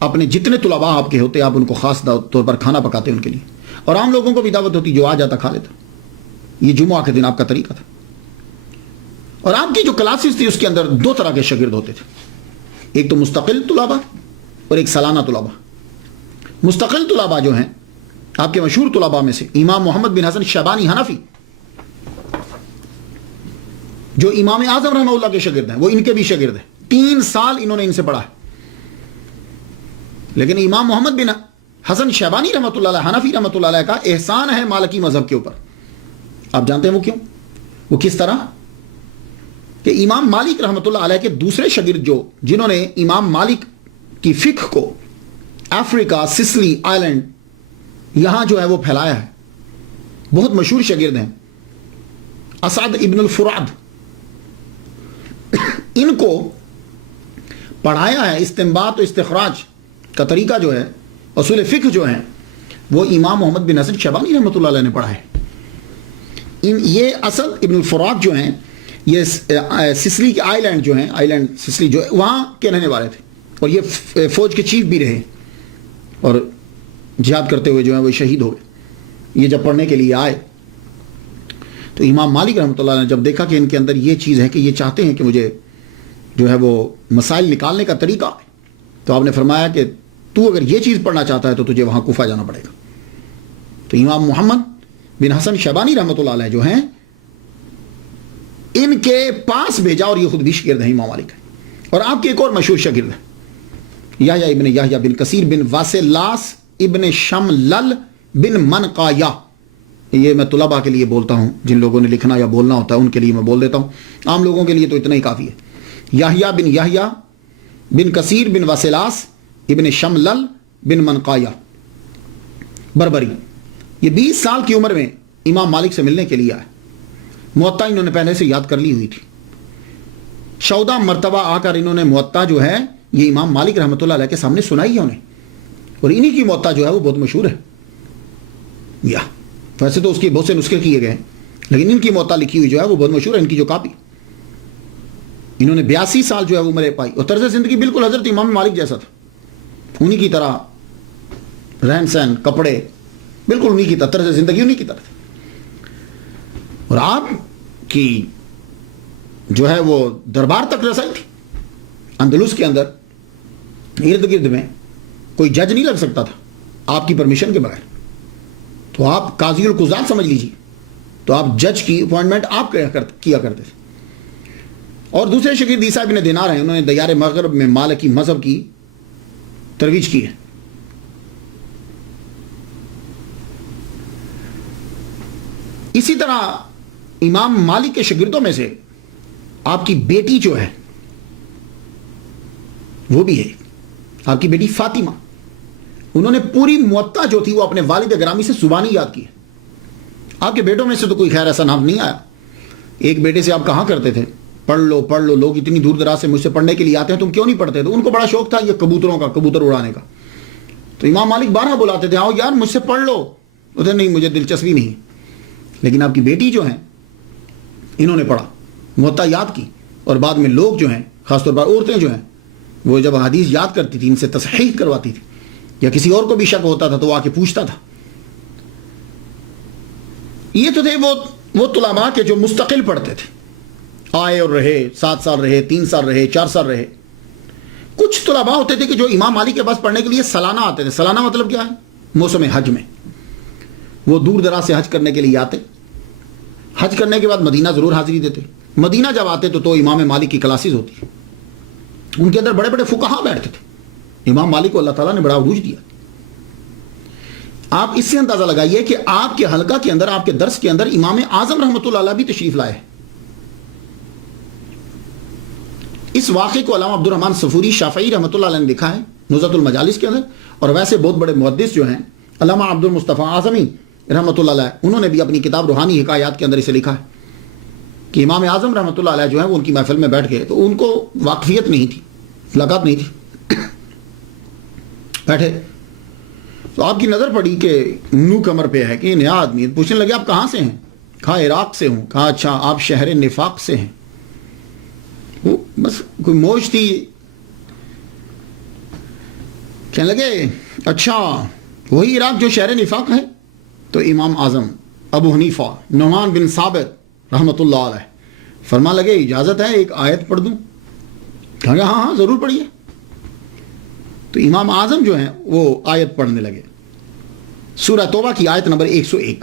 اپنے جتنے طلباء آپ کے ہوتے آپ ان کو خاص طور پر کھانا پکاتے ان کے لیے، اور عام لوگوں کو بھی دعوت ہوتی، جو آ جاتا کھا لیتا۔ یہ جمعہ کے دن آپ کا طریقہ تھا۔ اور آپ کی جو کلاسز تھی اس کے اندر 2 طرح کے شاگرد ہوتے تھے، ایک تو مستقل طلباء اور ایک سالانہ طلباء۔ مستقل طلباء جو ہیں آپ کے مشہور طلباء میں سے امام محمد بن حسن شیبانی حنفی، جو امام اعظم رحمہ اللہ کے شاگرد ہیں، وہ ان کے بھی شاگرد ہیں، 3 سال انہوں نے ان سے پڑھا ہے۔ لیکن امام محمد بن حسن شیبانی رحمۃ اللہ علیہ حنفی رحمۃ اللہ علیہ کا احسان ہے مالکی مذہب کے اوپر۔ آپ جانتے ہیں وہ کیوں؟ وہ کس طرح کہ امام مالک رحمۃ اللہ علیہ کے دوسرے شاگرد جنہوں نے امام مالک کی فقہ کو افریقہ، سسلی آئلینڈ یہاں جو ہے وہ پھیلایا ہے، بہت مشہور شاگرد ہیں، اسعد ابن الفراد، ان کو پڑھایا ہے۔ استنباط و استخراج کا طریقہ جو ہے، اصول فقہ جو ہیں، وہ امام محمد بن حسن شیبانی رحمۃ اللہ علیہ نے پڑھا ہے۔ یہ اسد ابن الفراد جو ہیں، یہ سسلی کے آئی لینڈ جو ہیں، آئی لینڈ سسلی جو ہے وہاں کے رہنے والے تھے، اور یہ فوج کے چیف بھی رہے، اور جہاد کرتے ہوئے جو ہے وہ شہید ہو گئے۔ یہ جب پڑھنے کے لیے آئے تو امام مالک رحمۃ اللہ نے جب دیکھا کہ ان کے اندر یہ چیز ہے کہ یہ چاہتے ہیں کہ مجھے جو ہے وہ مسائل نکالنے کا طریقہ ہے، تو آپ نے فرمایا کہ تو اگر یہ چیز پڑھنا چاہتا ہے تو تجھے وہاں کوفہ جانا پڑے گا۔ تو امام محمد بن حسن شیبانی رحمۃ اللہ علیہ جو ہیں ان کے پاس بھیجا، اور یہ خود بھی شاگرد ہیں امام مالک، اور آپ کے ایک اور مشہور شاگرد ہیں یحییٰ ابن یحییٰ بن کثیر بن واسلاس ابن شملل بن منقایہ۔ یہ میں طلباء کے لیے بولتا ہوں، جن لوگوں نے لکھنا یا بولنا ہوتا ہے ان کے لیے میں بول دیتا ہوں، عام لوگوں کے لیے تو اتنا ہی کافی ہے۔ یحییٰ بن کثیر بن واسلاس ابن شملل بن منقایہ بربری، یہ 20 سال کی عمر میں امام مالک سے ملنے کے لیے آئے۔ موطا انہوں نے پہلے سے یاد کر لی ہوئی تھی، 14 مرتبہ آ کر انہوں نے موطا جو ہے یہ امام مالک رحمۃ اللہ علیہ کے سامنے سنائی ہے انہیں، اور انہی کی موطا جو ہے وہ بہت مشہور ہے۔ یا ویسے تو اس کے بہت سے نسخے کیے گئے ہیں، لیکن ان کی موطا لکھی ہوئی جو ہے وہ بہت مشہور ہے، ان کی جو کاپی۔ انہوں نے 82 سال جو ہے وہ عمر پائی، اور طرز زندگی بالکل حضرت امام مالک جیسا تھا، انہی کی طرح رہن سہن، کپڑے بالکل انہی کی طرح، طرز زندگی انہی کی طرح تھی۔ اور آپ کی جو ہے وہ دربار تک رسائی تھی، اندلس کے اندر ارد گرد میں کوئی جج نہیں لگ سکتا تھا آپ کی پرمیشن کے بغیر، تو آپ قاضی القضات سمجھ لیجیے، تو آپ جج کی اپوائنٹمنٹ آپ کیا کرتے تھے۔ اور دوسرے شاگرد عیسیٰ بن دینار ہیں، انہوں نے دیار مغرب میں مالکی مذہب کی ترویج کی ہے۔ اسی طرح امام مالک کے شاگردوں میں سے آپ کی بیٹی جو ہے وہ بھی ہے، آپ کی بیٹی فاطمہ، انہوں نے پوری موطا جو تھی وہ اپنے والد گرامی سے زبانی یاد کی ہے۔ آپ کے بیٹوں میں سے تو کوئی خیر ایسا نام نہیں آیا۔ ایک بیٹے سے آپ کہا کرتے تھے پڑھ لو، لوگ اتنی دور دراز سے مجھ سے پڑھنے کے لیے آتے ہیں، تم کیوں نہیں پڑھتے؟ تو ان کو بڑا شوق تھا یہ کبوتروں کا، کبوتر اڑانے کا، تو امام مالک 12 بلاتے تھے، آؤ یار مجھ سے پڑھ لو، ادھر نہیں، مجھے دلچسپی نہیں۔ لیکن آپ کی بیٹی جو ہیں انہوں نے پڑھا، موطا یاد کی، اور بعد میں لوگ جو ہیں، خاص طور پر عورتیں جو ہیں، وہ جب حدیث یاد کرتی تھی ان سے تصحیح کرواتی تھی، یا کسی اور کو بھی شک ہوتا تھا تو وہ آ کے پوچھتا تھا۔ یہ تو تھے وہ طلباء کے جو مستقل پڑھتے تھے، آئے اور رہے، 7 سال رہے، 3 سال رہے، 4 سال رہے۔ کچھ طلباء ہوتے تھے کہ جو امام مالک کے پاس پڑھنے کے لیے سالانہ آتے تھے۔ سالانہ مطلب کیا ہے؟ موسم حج میں وہ دور دراز سے حج کرنے کے لیے آتے، حج کرنے کے بعد مدینہ ضرور حاضری دیتے۔ مدینہ جب آتے تو امام مالک کی کلاسز ہوتی، ان کے اندر بڑے بڑے فقہا بیٹھتے تھے۔ امام مالک کو اللہ تعالیٰ نے بڑا عروج دیا۔ آپ اس سے اندازہ لگائیے کہ آپ کے حلقہ کے اندر، آپ کے درس کے اندر امام اعظم رحمۃ اللہ علیہ بھی تشریف لائے۔ اس واقعے کو علامہ عبد الرحمن صفوری شافعی رحمۃ اللہ علیہ نے لکھا ہے نزہۃ المجالس کے اندر، اور ویسے بہت بڑے محدث جو ہیں علامہ عبد المصطفیٰ اعظمی رحمۃ اللہ علیہ، انہوں نے بھی اپنی کتاب روحانی حکایات کے اندر اسے لکھا ہے کہ امام اعظم رحمۃ اللہ علیہ جو ہے وہ ان کی محفل میں بیٹھ گئے، تو ان کو واقفیت نہیں تھی، ملاقات نہیں تھی، بیٹھے تو آپ کی نظر پڑی کہ نو کمر پہ ہے کہ نیا آدمی، پوچھنے لگے آپ کہاں سے ہیں؟ کہا عراق سے ہوں۔ کہا اچھا آپ شہر نفاق سے ہیں؟ وہ بس کوئی موج تھی، کہنے لگے اچھا وہی عراق جو شہر نفاق ہے؟ تو امام اعظم ابو حنیفہ نعمان بن ثابت رحمۃ اللہ علیہ فرما لگے اجازت ہے ایک آیت پڑھ دوں؟ کہا کہ ہاں ضرور پڑھیے۔ تو امام اعظم جو ہیں وہ آیت پڑھنے لگے، سورہ توبہ کی آیت نمبر 101،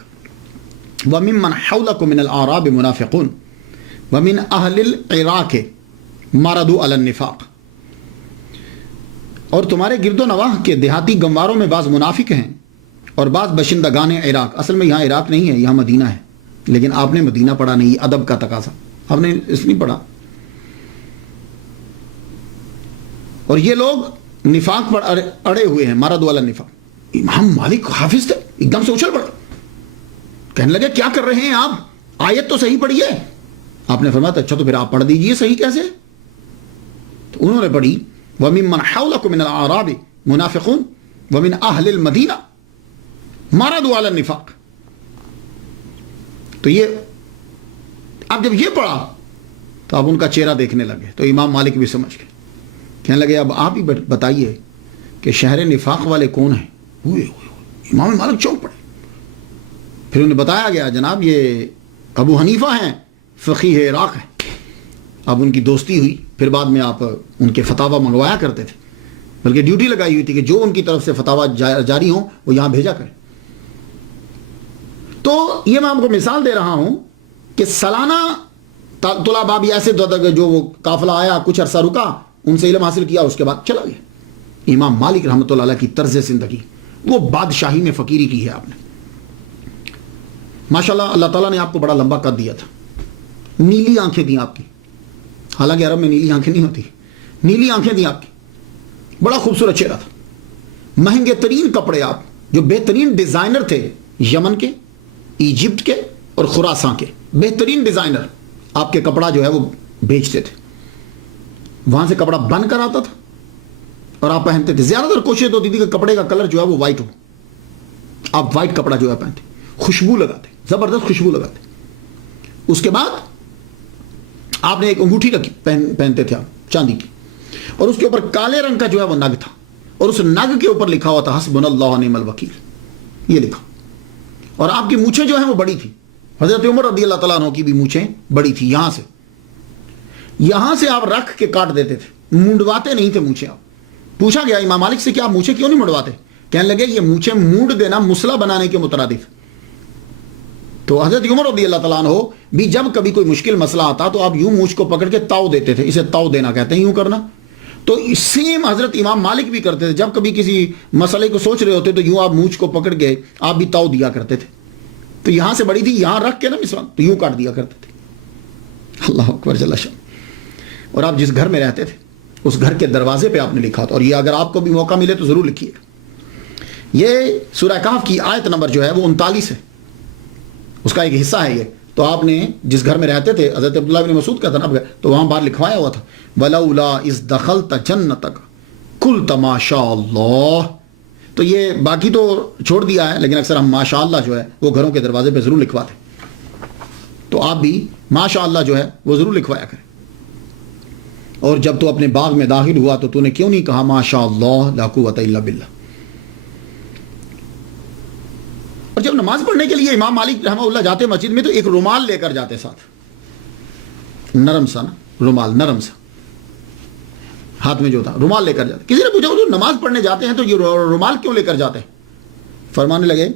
وَمِمَّنْ حَوْلَكُم مِّنَ الْأَعْرَابِ مُنَافِقُونَ وَمِنْ أَهْلِ الْعِرَاقِ مَرَضُوا عَلَى النِّفَاقِ، اور تمہارے گرد و نواح کے دیہاتی گنواروں میں بعض منافق ہیں اور بعض بشندگان عراق۔ اصل میں یہاں عراق نہیں ہے، یہاں مدینہ ہے، لیکن آپ نے مدینہ پڑھا نہیں، ادب کا تقاضا، آپ نے اس نہیں پڑھا۔ اور یہ لوگ نفاق پر اڑے ہوئے ہیں، مردوا علی النفاق۔ امام مالک حافظ تھے، ایک دم سے اچھل پڑے، کہنے لگے کیا کر رہے ہیں آپ؟ آیت تو صحیح پڑھیے۔ آپ نے فرمایا اچھا تو پھر آپ پڑھ دیجئے، صحیح کیسے؟ تو انہوں نے پڑھی وَمِمَّنْ حَوْلَكُم مِّنَ الْأَعْرَابِ مُنَافِقُونَ وَمِنْ أَهْلِ الْمَدِينَةِ مَرَضُوا عَلَى النِّفَاقِ۔ تو یہ اب جب یہ پڑھا تو اب ان کا چہرہ دیکھنے لگے، تو امام مالک بھی سمجھ گئے، کہنے لگے اب آپ ہی بتائیے کہ شہر نفاق والے کون ہیں؟ ہوئے امام مالک چونک پڑے۔ پھر انہیں بتایا گیا جناب یہ ابو حنیفہ ہیں، فقیہ عراق ہیں، اب ان کی دوستی ہوئی، پھر بعد میں آپ ان کے فتاویٰ منگوایا کرتے تھے، بلکہ ڈیوٹی لگائی ہوئی تھی کہ جو ان کی طرف سے فتاویٰ جاری ہوں وہ یہاں بھیجا کریں۔ تو یہ میں آپ کو مثال دے رہا ہوں کہ سالانہ طلباء بھی ایسے جو وہ قافلہ آیا، کچھ عرصہ رکا، ان سے علم حاصل کیا، اس کے بعد چلا گیا۔ امام مالک رحمۃ اللہ علیہ کی طرز زندگی، وہ بادشاہی میں فقیری کی ہے آپ نے۔ ماشاءاللہ اللہ تعالیٰ نے آپ کو بڑا لمبا قد دیا تھا، نیلی آنکھیں دیں آپ کی، حالانکہ عرب میں نیلی آنکھیں نہیں ہوتی، نیلی آنکھیں دیں آپ کی، بڑا خوبصورت چہرہ تھا، مہنگے ترین کپڑے، آپ جو بہترین ڈیزائنر تھے، یمن کے، ایجپٹ کے اور خراساں کے بہترین ڈیزائنر آپ کے کپڑا جو ہے وہ بیچتے تھے، وہاں سے کپڑا بن کر آتا تھا اور آپ پہنتے تھے۔ زیادہ تر کوشش ہوتی تھی کہ کپڑے کا کلر جو ہے وہ وائٹ ہو، آپ وائٹ کپڑا جو ہے پہنتے، خوشبو لگاتے، زبردست خوشبو لگاتے۔ اس کے بعد آپ نے ایک انگوٹھی رکھی پہنتے تھے آپ چاندی کی، اور اس کے اوپر کالے رنگ کا جو ہے وہ نگ تھا، اور اس نگ کے اوپر لکھا ہوا تھا حسبنا اللہ و نعم الوکیل، یہ لکھا۔ اور آپ کی مونچھیں جو ہیں وہ بڑی تھی، حضرت عمر رضی اللہ تعالیٰ عنہ کی بھی مونچھیں بڑی تھی، یہاں سے آپ رکھ کے کاٹ دیتے تھے، مونڈواتے نہیں تھے مونچھیں آپ۔ پوچھا گیا امام مالک سے کہ آپ مونچھیں کیوں نہیں مونڈواتے؟ کہنے لگے یہ مونچھیں مونڈ دینا مسئلہ بنانے کے مترادف۔ تو حضرت عمر رضی اللہ تعالیٰ عنہ بھی جب کبھی کوئی مشکل مسئلہ آتا تو آپ یوں مونچھ کو پکڑ کے تاؤ دیتے تھے، اسے تاؤ دینا کہتے ہیں، یوں کرنا۔ تو سیم حضرت امام مالک بھی کرتے تھے، جب کبھی کسی مسئلے کو سوچ رہے ہوتے تو یوں آپ مونچھ کو پکڑ کے آپ بھی تاؤ دیا کرتے تھے۔ تو یہاں سے بڑی تھی، یہاں رکھ کے نا مثال تو یوں کاٹ دیا کرتے تھے۔ اللہ اکبر جل شان۔ اور آپ جس گھر میں رہتے تھے اس گھر کے دروازے پہ آپ نے لکھا تھا، اور یہ اگر آپ کو بھی موقع ملے تو ضرور لکھیے گا۔ یہ سورہ کہف کی آیت نمبر جو ہے وہ 39 ہے، اس کا ایک حصہ ہے یہ۔ تو آپ نے جس گھر میں رہتے تھے، حضرت عبداللہ بن مسعود کا تھا، تو وہاں باہر لکھوایا ہوا تھا وَلَوْلَا إِذْ دَخَلْتَ جَنَّتَكَ قُلْتَ مَا شَاءَ اللَّهُ۔ تو یہ باقی تو چھوڑ دیا ہے، لیکن اکثر ہم ماشاء اللہ جو ہے وہ گھروں کے دروازے پہ ضرور لکھواتے، تو آپ بھی ماشاء اللہ جو ہے وہ ضرور لکھوایا کریں۔ اور جب تو اپنے باغ میں داخل ہوا تو نے کیوں نہیں کہا ماشاء اللہ لا قوت الا باللہ؟ اور جب نماز پڑھنے کے لیے امام مالک رحمہ اللہ جاتے مسجد میں تو ایک رومال لے کر جاتے ساتھ، نرم سا نا رومال، نرم سا ہاتھ میں جو تھا رومال لے کر جاتے۔ کسی نے پوچھا جو نماز پڑھنے جاتے ہیں تو یہ رومال کیوں لے کر جاتے ہیں؟ فرمانے لگے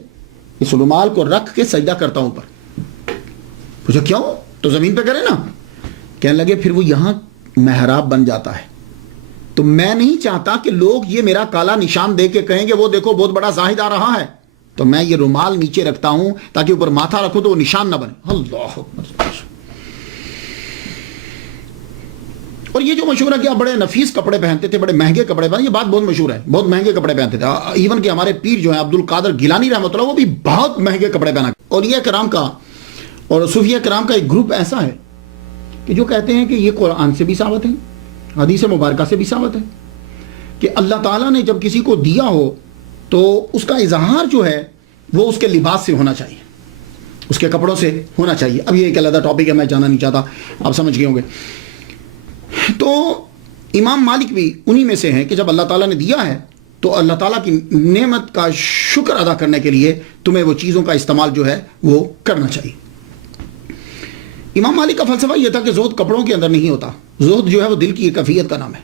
اس رومال کو رکھ کے سجدہ کرتا ہوں اوپر۔ پوچھا کیوں؟ تو زمین پہ کرے نا۔ کہنے لگے پھر وہ یہاں محراب بن جاتا ہے، تو میں نہیں چاہتا کہ لوگ یہ میرا کالا نشان دے کے کہیں کہ وہ دیکھو بہت بڑا زاہد آ رہا ہے، تو میں یہ رومال نیچے رکھتا ہوں تاکہ اوپر ماتھا رکھوں تو وہ نشان نہ بنے۔ اللہ اکبر۔ اور یہ جو مشہور ہے کہ آپ بڑے نفیس کپڑے پہنتے تھے، بڑے مہنگے کپڑے پہنتے، یہ بات بہت مشہور ہے، بہت مہنگے کپڑے پہنتے تھے۔ ایون کہ ہمارے پیر جو ہیں عبد القادر گیلانی رحمۃ اللہ، وہ بھی بہت مہنگے کپڑے پہنا۔ اولیاء کرام کا اور صوفیہ کرام کا ایک گروپ ایسا ہے کہ جو کہتے ہیں کہ یہ قرآن سے بھی ثابت ہے، حدیث مبارکہ سے بھی ثابت ہے کہ اللہ تعالیٰ نے جب کسی کو دیا ہو تو اس کا اظہار جو ہے وہ اس کے لباس سے ہونا چاہیے، اس کے کپڑوں سے ہونا چاہیے۔ اب یہ ایک علیحدہ ٹاپک ہے، میں جانا نہیں چاہتا، آپ سمجھ گئے ہوں گے۔ تو امام مالک بھی انہی میں سے ہیں کہ جب اللہ تعالیٰ نے دیا ہے تو اللہ تعالیٰ کی نعمت کا شکر ادا کرنے کے لیے تمہیں وہ چیزوں کا استعمال جو ہے وہ کرنا چاہیے۔ امام مالک کا فلسفہ یہ تھا کہ زہد کپڑوں کے اندر نہیں ہوتا، زہد جو ہے وہ دل کی ایک کیفیت کا نام ہے،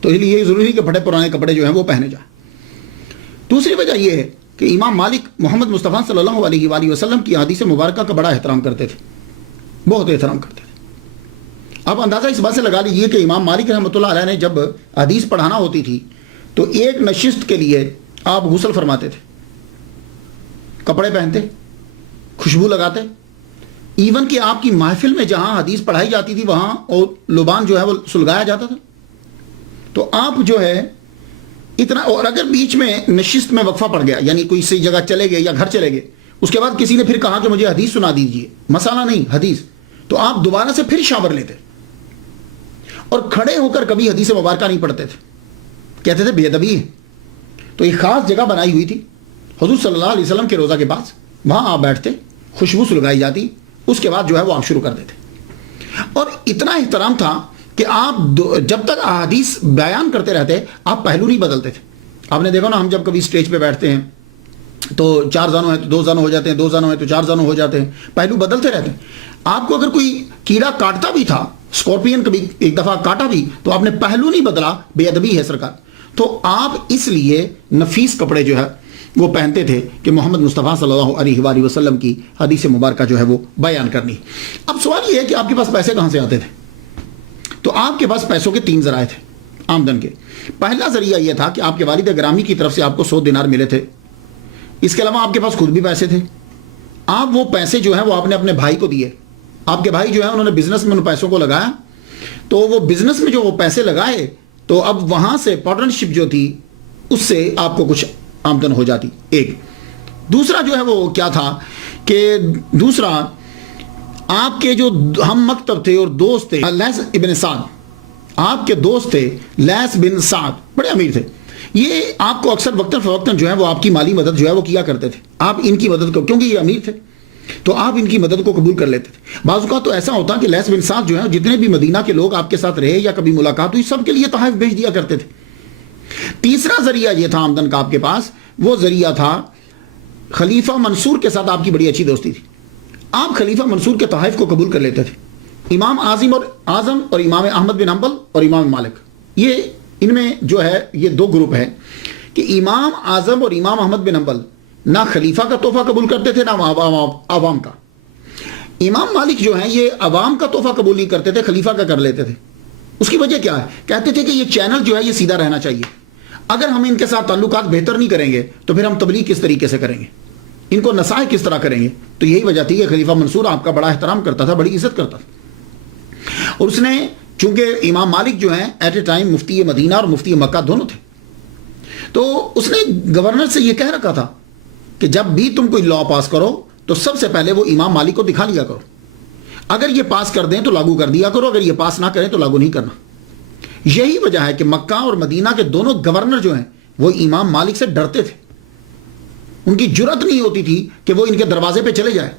تو اس لیے یہ ضروری ہے کہ پھٹے پرانے کپڑے جو ہیں وہ پہنے جائیں۔ دوسری وجہ یہ ہے کہ امام مالک محمد مصطفیٰ صلی اللہ علیہ وآلہ وسلم کی حدیث مبارکہ کا بڑا احترام کرتے تھے، بہت احترام کرتے تھے۔ آپ اندازہ اس بات سے لگا لیجئے کہ امام مالک رحمۃ اللہ علیہ نے جب حدیث پڑھانا ہوتی تھی تو ایک نشست کے لیے آپ غسل فرماتے تھے، کپڑے پہنتے، خوشبو لگاتے، ایون کہ آپ کی محفل میں جہاں حدیث پڑھائی جاتی تھی وہاں اور لبان جو ہے وہ سلگایا جاتا تھا۔ تو آپ جو ہے اتنا، اور اگر بیچ میں نشست میں وقفہ پڑ گیا، یعنی کوئی سی جگہ چلے گئے یا گھر چلے گئے، اس کے بعد کسی نے پھر کہا کہ مجھے حدیث سنا دیجئے، مسئلہ نہیں حدیث، تو آپ دوبارہ سے پھر شاور لیتے اور کھڑے ہو کر کبھی حدیث مبارکہ نہیں پڑھتے تھے، کہتے تھے بے ادبی ہے۔ تو ایک خاص جگہ بنائی ہوئی تھی حضور صلی اللہ علیہ وسلم کے روضہ کے پاس، وہاں آپ بیٹھتے، خوشبو سلگائی جاتی، اس کے بعد جو ہے وہ آپ شروع کر دیتے۔ اور اتنا احترام تھا کہ آپ جب تک احادیث بیان کرتے رہتے آپ پہلو نہیں بدلتے تھے۔ آپ نے دیکھا نا، ہم جب کبھی اسٹیج پہ بیٹھتے ہیں تو 4 زانوں ہیں تو 2 زانوں ہو جاتے ہیں، 2 زانوں ہیں تو 4 زانوں ہو جاتے ہیں، پہلو بدلتے رہتے ہیں۔ آپ کو اگر کوئی کیڑا کاٹتا بھی تھا اسکارپین کبھی ایک دفعہ کاٹا بھی تو آپ نے پہلو نہیں بدلا، بے ادبی ہے سرکار. تو آپ اس لیے نفیس کپڑے جو ہے وہ پہنتے تھے کہ محمد مصطفیٰ صلی اللہ علیہ وآلہ وسلم کی حدیث مبارکہ جو ہے وہ بیان کرنی. اب سوال یہ ہے کہ آپ کے پاس پیسے کہاں سے آتے تھے؟ تو آپ کے پاس پیسوں کے 3 ذرائع تھے آمدن کے. پہلا ذریعہ یہ تھا کہ آپ کے والد گرامی کی طرف سے آپ کو 100 دینار ملے تھے. اس کے علاوہ آپ کے پاس خود بھی پیسے تھے. آپ وہ پیسے جو ہیں وہ آپ نے اپنے بھائی کو دیے. آپ کے بھائی جو ہیں انہوں نے بزنس میں ان پیسوں کو لگایا. تو وہ بزنس میں جو وہ پیسے لگائے تو اب وہاں سے پارٹنرشپ جو تھی اس سے آپ کو کچھ آمدن ہو جاتی. ایک دوسرا جو ہے وہ کیا تھا کہ دوسرا آپ کے جو ہم مکتب تھے اور دوست تھے لیث ابن سعد، آپ کے دوست تھے لیث بن سعد، بڑے امیر تھے. یہ آپ کو اکثر وقتاً فوقتاً جو ہے وہ آپ کی مالی مدد جو ہے وہ کیا کرتے تھے. آپ ان کی مدد کو، کیونکہ یہ امیر تھے تو آپ ان کی مدد کو قبول کر لیتے تھے. بعض اوقات تو ایسا ہوتا کہ لیث بن سعد جو ہے جتنے بھی مدینہ کے لوگ آپ کے ساتھ رہے یا کبھی ملاقات ہوئی سب کے لیے تحائف بھیج دیا کرتے تھے. تیسرا ذریعہ یہ تھا آمدن کا آپ کے پاس، وہ ذریعہ تھا خلیفہ منصور کے ساتھ آپ کی بڑی اچھی دوستی تھی. آپ خلیفہ منصور کے تحائف کو قبول کر لیتے تھے. امام اعظم اور امام احمد بن حنبل اور امام مالک، یہ ان میں جو ہے یہ 2 گروپ ہے کہ امام اعظم اور امام احمد بن حنبل نہ خلیفہ کا تحفہ قبول کرتے تھے نہ عوام کا. امام مالک جو ہیں یہ عوام کا تحفہ قبول نہیں کرتے تھے، خلیفہ کا کر لیتے تھے. اس کی وجہ کیا ہے؟ کہتے تھے کہ یہ چینل جو ہے یہ سیدھا رہنا چاہیے. اگر ہم ان کے ساتھ تعلقات بہتر نہیں کریں گے تو پھر ہم تبلیغ کس طریقے سے کریں گے، ان کو نصائح کس طرح کریں گے. تو یہی وجہ تھی کہ خلیفہ منصور آپ کا بڑا احترام کرتا تھا، بڑی عزت کرتا تھا. اور اس نے چونکہ امام مالک جو ہیں ایٹ اے ٹائم مفتی مدینہ اور مفتی مکہ دونوں تھے، تو اس نے گورنر سے یہ کہہ رکھا تھا کہ جب بھی تم کوئی لا پاس کرو تو سب سے پہلے وہ امام مالک کو دکھا لیا کرو. اگر یہ پاس کر دیں تو لاگو کر دیا کرو، اگر یہ پاس نہ کریں تو لاگو نہیں کرنا. یہی وجہ ہے کہ مکہ اور مدینہ کے دونوں گورنر جو ہیں وہ امام مالک سے ڈرتے تھے. ان کی جرت نہیں ہوتی تھی کہ وہ ان کے دروازے پہ چلے جائے.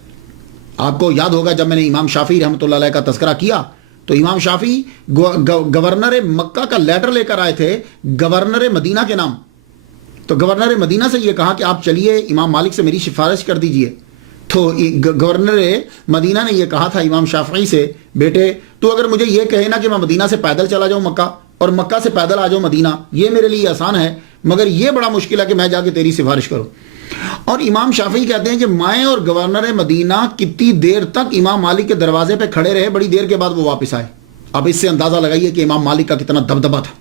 آپ کو یاد ہوگا جب میں نے امام شافعی رحمۃ اللہ علیہ کا تذکرہ کیا تو امام شافعی گورنر مکہ کا لیٹر لے کر آئے تھے گورنر مدینہ کے نام. تو گورنر مدینہ سے یہ کہا کہ آپ چلیے امام مالک سے میری سفارش کر دیجئے. تو گورنر مدینہ نے یہ کہا تھا امام شافعی سے، بیٹے تو اگر مجھے یہ کہے نا کہ میں مدینہ سے پیدل چلا جاؤں مکہ اور مکہ سے پیدل آ جاؤں مدینہ، یہ میرے لیے آسان ہے، مگر یہ بڑا مشکل ہے کہ میں جا کے تیری سفارش کروں. اور امام شافعی کہتے ہیں کہ میں اور گورنر مدینہ کتنی دیر تک امام مالک کے دروازے پہ کھڑے رہے، بڑی دیر کے بعد وہ واپس آئے. اب اس سے اندازہ لگائیے کہ امام مالک کا کتنا دبدبہ تھا.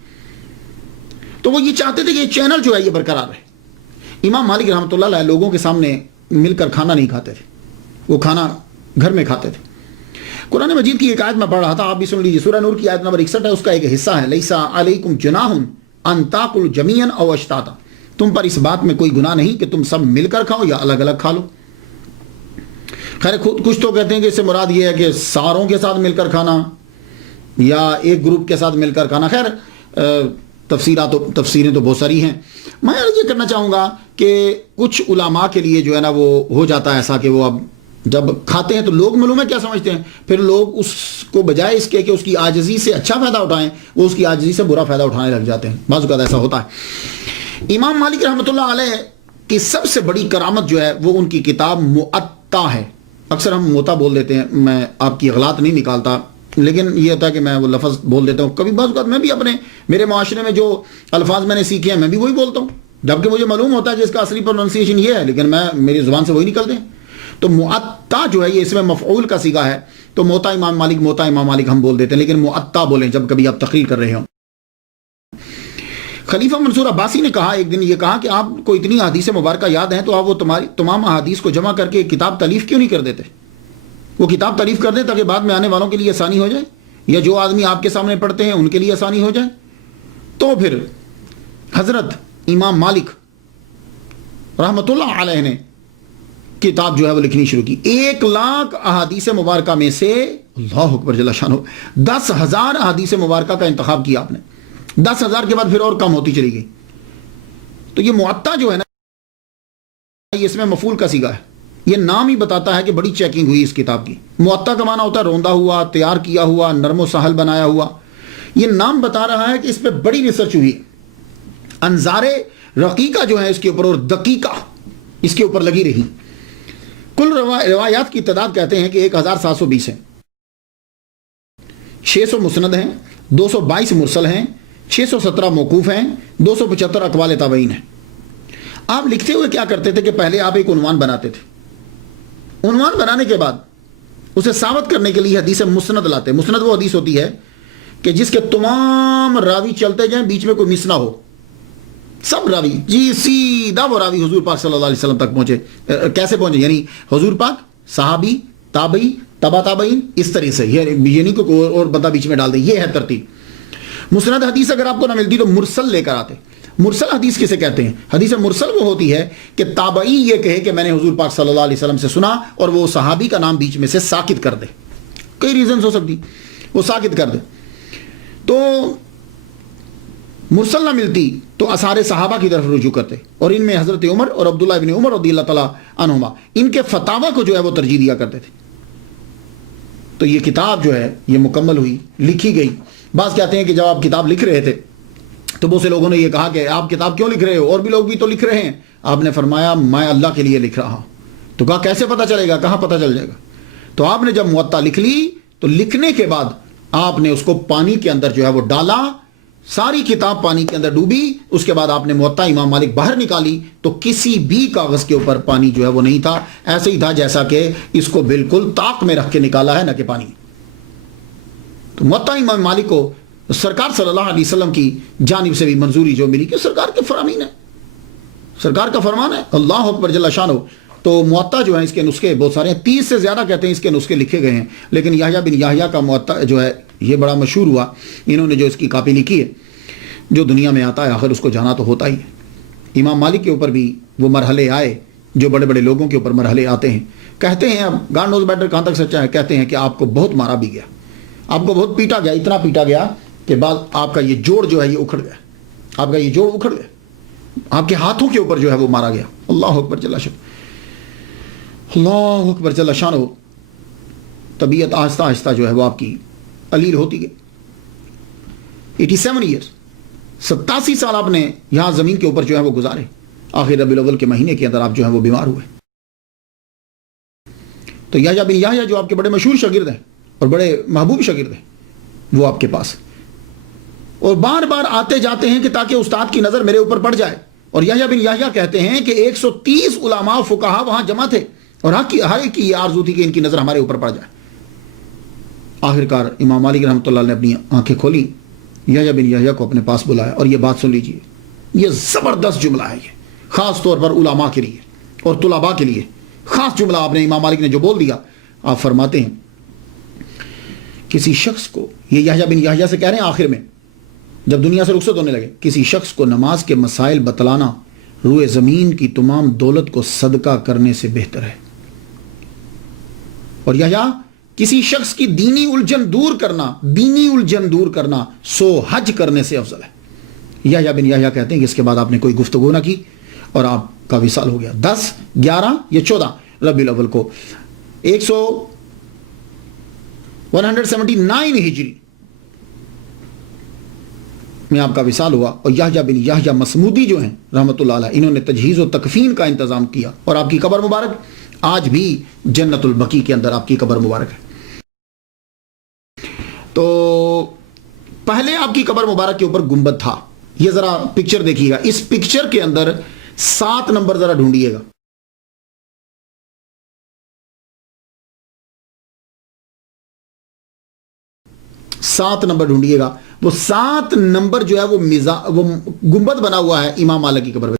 تو وہ یہ چاہتے تھے کہ یہ چینل جو ہے یہ برقرار رہے. امام مالک رحمۃ اللہ علیہ لوگوں کے سامنے مل کر کھانا نہیں کھاتے تھے، وہ کھانا گھر میں کھاتے تھے. قرآن مجید کی ایک آیت میں پڑھ رہا تھا، آپ بھی سن لیجیے. سورہ نور کی آیت نمبر 61 ہے، اس کا ایک حصہ ہے لیسا علیکم جناح ان تاکلوا جمیعا او اشتاتا، تم پر اس بات میں کوئی گناہ نہیں کہ تم سب مل کر کھاؤ یا الگ الگ کھا لو. خیر کچھ تو کہتے ہیں کہ اس سے مراد یہ ہے کہ ساروں کے ساتھ مل کر کھانا یا ایک گروپ کے ساتھ مل کر کھانا. خیر تفسیریں تو بہت ساری ہیں. میں یہ کرنا چاہوں گا کہ کچھ علماء کے لیے جو ہے نا وہ ہو جاتا ہے ایسا کہ وہ اب جب کھاتے ہیں تو لوگ معلوم ہے کیا سمجھتے ہیں، پھر لوگ اس کو بجائے اس کے کہ اس کی عاجزی سے اچھا فائدہ اٹھائیں وہ اس کی عاجزی سے برا فائدہ اٹھانے لگ جاتے ہیں. بعض اوقات ایسا ہوتا ہے. امام مالک رحمۃ اللہ علیہ کی سب سے بڑی کرامت جو ہے وہ ان کی کتاب موطا ہے. اکثر ہم موطا بول دیتے ہیں، میں آپ کی غلط نہیں نکالتا، لیکن یہ ہوتا ہے کہ میں وہ لفظ بول دیتا ہوں. کبھی بعض اوقات میں بھی میرے معاشرے میں جو الفاظ میں نے سیکھے ہیں میں بھی وہی بولتا ہوں، جبکہ مجھے معلوم ہوتا ہے کہ اس کا اصلی پروننسیشن یہ ہے، لیکن میری زبان سے وہی نکلتے ہیں. تو موطا جو ہے یہ اس میں مفعول کا صیغہ ہے، تو موطا امام مالک ہم بول دیتے ہیں، لیکن موطا بولیں جب کبھی آپ تقریر کر رہے ہوں. خلیفہ منصور عباسی نے کہا ایک دن، یہ کہا کہ آپ کو اتنی احادیث مبارکہ یاد ہیں تو آپ وہ تمام احادیث کو جمع کر کے ایک کتاب تالیف کیوں نہیں کر دیتے؟ وہ کتاب تالیف کر دیں تاکہ بعد میں آنے والوں کے لیے آسانی ہو جائے، یا جو آدمی آپ کے سامنے پڑھتے ہیں ان کے لیے آسانی ہو جائے. تو پھر حضرت امام مالک رحمۃ اللہ علیہ نے کتاب جو ہے وہ لکھنی شروع کی. 1,00,000 احادیث مبارکہ میں سے اللہ اکبر جل شانہ 10,000 احادیث مبارکہ کا انتخاب کیا آپ نے. 10,000 کے بعد پھر اور کم ہوتی چلی گئی. تو یہ موطا جو ہے نا یہ اس میں مفعول کا صیغہ ہے. یہ نام ہی بتاتا ہے کہ بڑی چیکنگ ہوئی اس کتاب کی. موطا کا معنی ہوتا ہے روندا ہوا، تیار کیا ہوا، نرم و سہل بنایا ہوا. یہ نام بتا رہا ہے کہ اس پہ بڑی ریسرچ ہوئی. انظار رقیقہ جو ہے اس کے اوپر اور دقیقہ اس کے اوپر لگی رہی. کل روایات کی تعداد کہتے ہیں کہ 1,720 ہے. 600 مسند ہیں، 222 مرسل ہیں، 617 موقوف ہیں، 275 اقوال تابعین ہیں۔ آپ لکھتے ہوئے کیا کرتے تھے کہ پہلے آپ ایک عنوان بناتے تھے، عنوان بنانے کے بعد اسے ثابت کرنے کے لیے حدیث مسند لاتے۔ مسند وہ حدیث ہوتی ہے کہ جس کے تمام راوی چلتے جائیں، بیچ میں کوئی مس نہ ہو، سب راوی جی سیدھا وہ راوی حضور پاک صلی اللہ علیہ وسلم تک پہنچے۔ کیسے پہنچے؟ یعنی حضور پاک، صحابی، تابعی، تبا تابعین، اس طرح سے، یہ نہیں کہ کوئی اور بندہ بیچ میں ڈال دے، یہ ہے ترتیب۔ مسند حدیث اگر آپ کو نہ ملتی تو مرسل لے کر آتے۔ مرسل حدیث کسے کہتے ہیں؟ حدیث مرسل وہ ہوتی ہے کہ تابعی یہ کہے کہ میں نے حضور پاک صلی اللہ علیہ وسلم سے سنا، اور وہ صحابی کا نام بیچ میں سے ساکت کر دے، کئی ریزنز ہو سکتی، وہ ساکت کر دے۔ تو مرسل نہ ملتی تو آثار صحابہ کی طرف رجوع کرتے، اور ان میں حضرت عمر اور عبداللہ ابن عمر رضی اللہ تعالیٰ عنہما ان کے فتاوی کو جو ہے وہ ترجیح دیا کرتے تھے۔ تو یہ کتاب جو ہے یہ مکمل ہوئی، لکھی گئی۔ بعض کہتے ہیں کہ جب آپ کتاب لکھ رہے تھے تو بہت سے لوگوں نے یہ کہا کہ آپ کتاب کیوں لکھ رہے ہو، اور بھی لوگ بھی تو لکھ رہے ہیں۔ آپ نے فرمایا میں اللہ کے لیے لکھ رہا ہوں۔ تو کہا کیسے پتہ چلے گا، کہاں پتہ چل جائے گا؟ تو آپ نے جب موطا لکھ لی تو لکھنے کے بعد آپ نے اس کو پانی کے اندر جو ہے وہ ڈالا، ساری کتاب پانی کے اندر ڈوبی، اس کے بعد آپ نے موطا امام مالک باہر نکالی تو کسی بھی کاغذ کے اوپر پانی جو ہے وہ نہیں تھا، ایسے ہی تھا جیسا کہ اس کو بالکل طاق میں رکھ کے نکالا ہے، نہ کہ پانی۔ تو موطا امام مالک کو سرکار صلی اللہ علیہ وسلم کی جانب سے بھی منظوری جو ملی کہ سرکار کے فرامین ہے، سرکار کا فرمان ہے، اللہ اکبر جل شانہ۔ تو موطا جو ہے اس کے نسخے بہت سارے ہیں، 30 سے زیادہ کہتے ہیں اس کے نسخے لکھے گئے ہیں، لیکن یحییٰ بن یحییٰ کا موطا جو ہے یہ بڑا مشہور ہوا۔ انہوں نے جو اس کی کاپی لکھی ہے، جو دنیا میں آتا ہے آخر اس کو جانا تو ہوتا ہی ہے۔ امام مالک کے اوپر بھی وہ مرحلے آئے جو بڑے بڑے لوگوں کے اوپر مرحلے آتے ہیں۔ کہتے ہیں، اب گاڈ نوز بیٹر کہاں تک سچا ہے، کہتے ہیں کہ آپ کو بہت مارا بھی گیا، آپ کو بہت پیٹا گیا، اتنا پیٹا گیا کہ بعد آپ کا یہ جوڑ جو ہے یہ اکھڑ گیا، آپ کا یہ جوڑ اکھڑ گیا، آپ کے ہاتھوں کے اوپر جو ہے وہ مارا گیا۔ اللہ اکبر جل شانہ، اللہ اکبر جل شانہ۔ طبیعت آہستہ آہستہ جو ہے وہ آپ کی قلیل ہوتی گئی۔ 87 ایئرس، 87 سال آپ نے یہاں زمین کے اوپر جو ہے وہ گزارے۔ آخر ربیع الاول کے مہینے کے اندر آپ جو ہے وہ بیمار ہوئے۔ تو یحییٰ بن یحییٰ جو آپ کے بڑے مشہور شاگرد ہیں اور بڑے محبوب شاگرد ہیں، وہ آپ کے پاس اور بار بار آتے جاتے ہیں کہ تاکہ استاد کی نظر میرے اوپر پڑ جائے۔ اور یحییٰ بن یحییٰ کہتے ہیں کہ 130 علماء فقہا وہاں جمع تھے، اور ہر ایک کی یہ آرزو تھی کہ ان کی نظر ہمارے اوپر پڑ جائے۔ آخرکار امام مالک رحمۃ اللہ نے اپنی آنکھیں کھولی، یحییٰ بن یحییٰ کو اپنے پاس بلایا، اور یہ بات سن لیجئے، یہ زبردست جملہ ہے، یہ خاص طور پر علماء کے لیے اور طلباء کے لیے خاص جملہ آپ نے امام مالک نے جو بول دیا۔ آپ فرماتے ہیں کسی شخص کو، یہ یحییٰ بن یحییٰ سے کہہ رہے ہیں آخر میں جب دنیا سے رخصت ہونے لگے، کسی شخص کو نماز کے مسائل بتلانا روئے زمین کی تمام دولت کو صدقہ کرنے سے بہتر ہے۔ اور یحییٰ کسی شخص کی دینی الجھن دور کرنا 100 حج کرنے سے افضل ہے۔ یحییٰ بن یحییٰ کہتے ہیں کہ اس کے بعد آپ نے کوئی گفتگو نہ کی اور آپ کا وصال ہو گیا۔ 10، 11 یا 14 ربیع الاول کو 179 ہجری میں آپ کا وصال ہوا، اور یحییٰ بن یحییٰ مصمودی جو ہیں رحمۃ اللہ علیہ، انہوں نے تجہیز و تکفین کا انتظام کیا، اور آپ کی قبر مبارک آج بھی جنت البقیع کے اندر آپ کی قبر مبارک ہے۔ تو پہلے آپ کی قبر مبارک کے اوپر گنبد تھا۔ یہ ذرا پکچر دیکھیے گا، اس پکچر کے اندر 7 نمبر ذرا ڈھونڈیے گا۔ سات نمبر ڈھونڈیے گا، وہ 7 نمبر جو ہے وہ گنبد بنا ہوا ہے امام مالک کی قبر پہ۔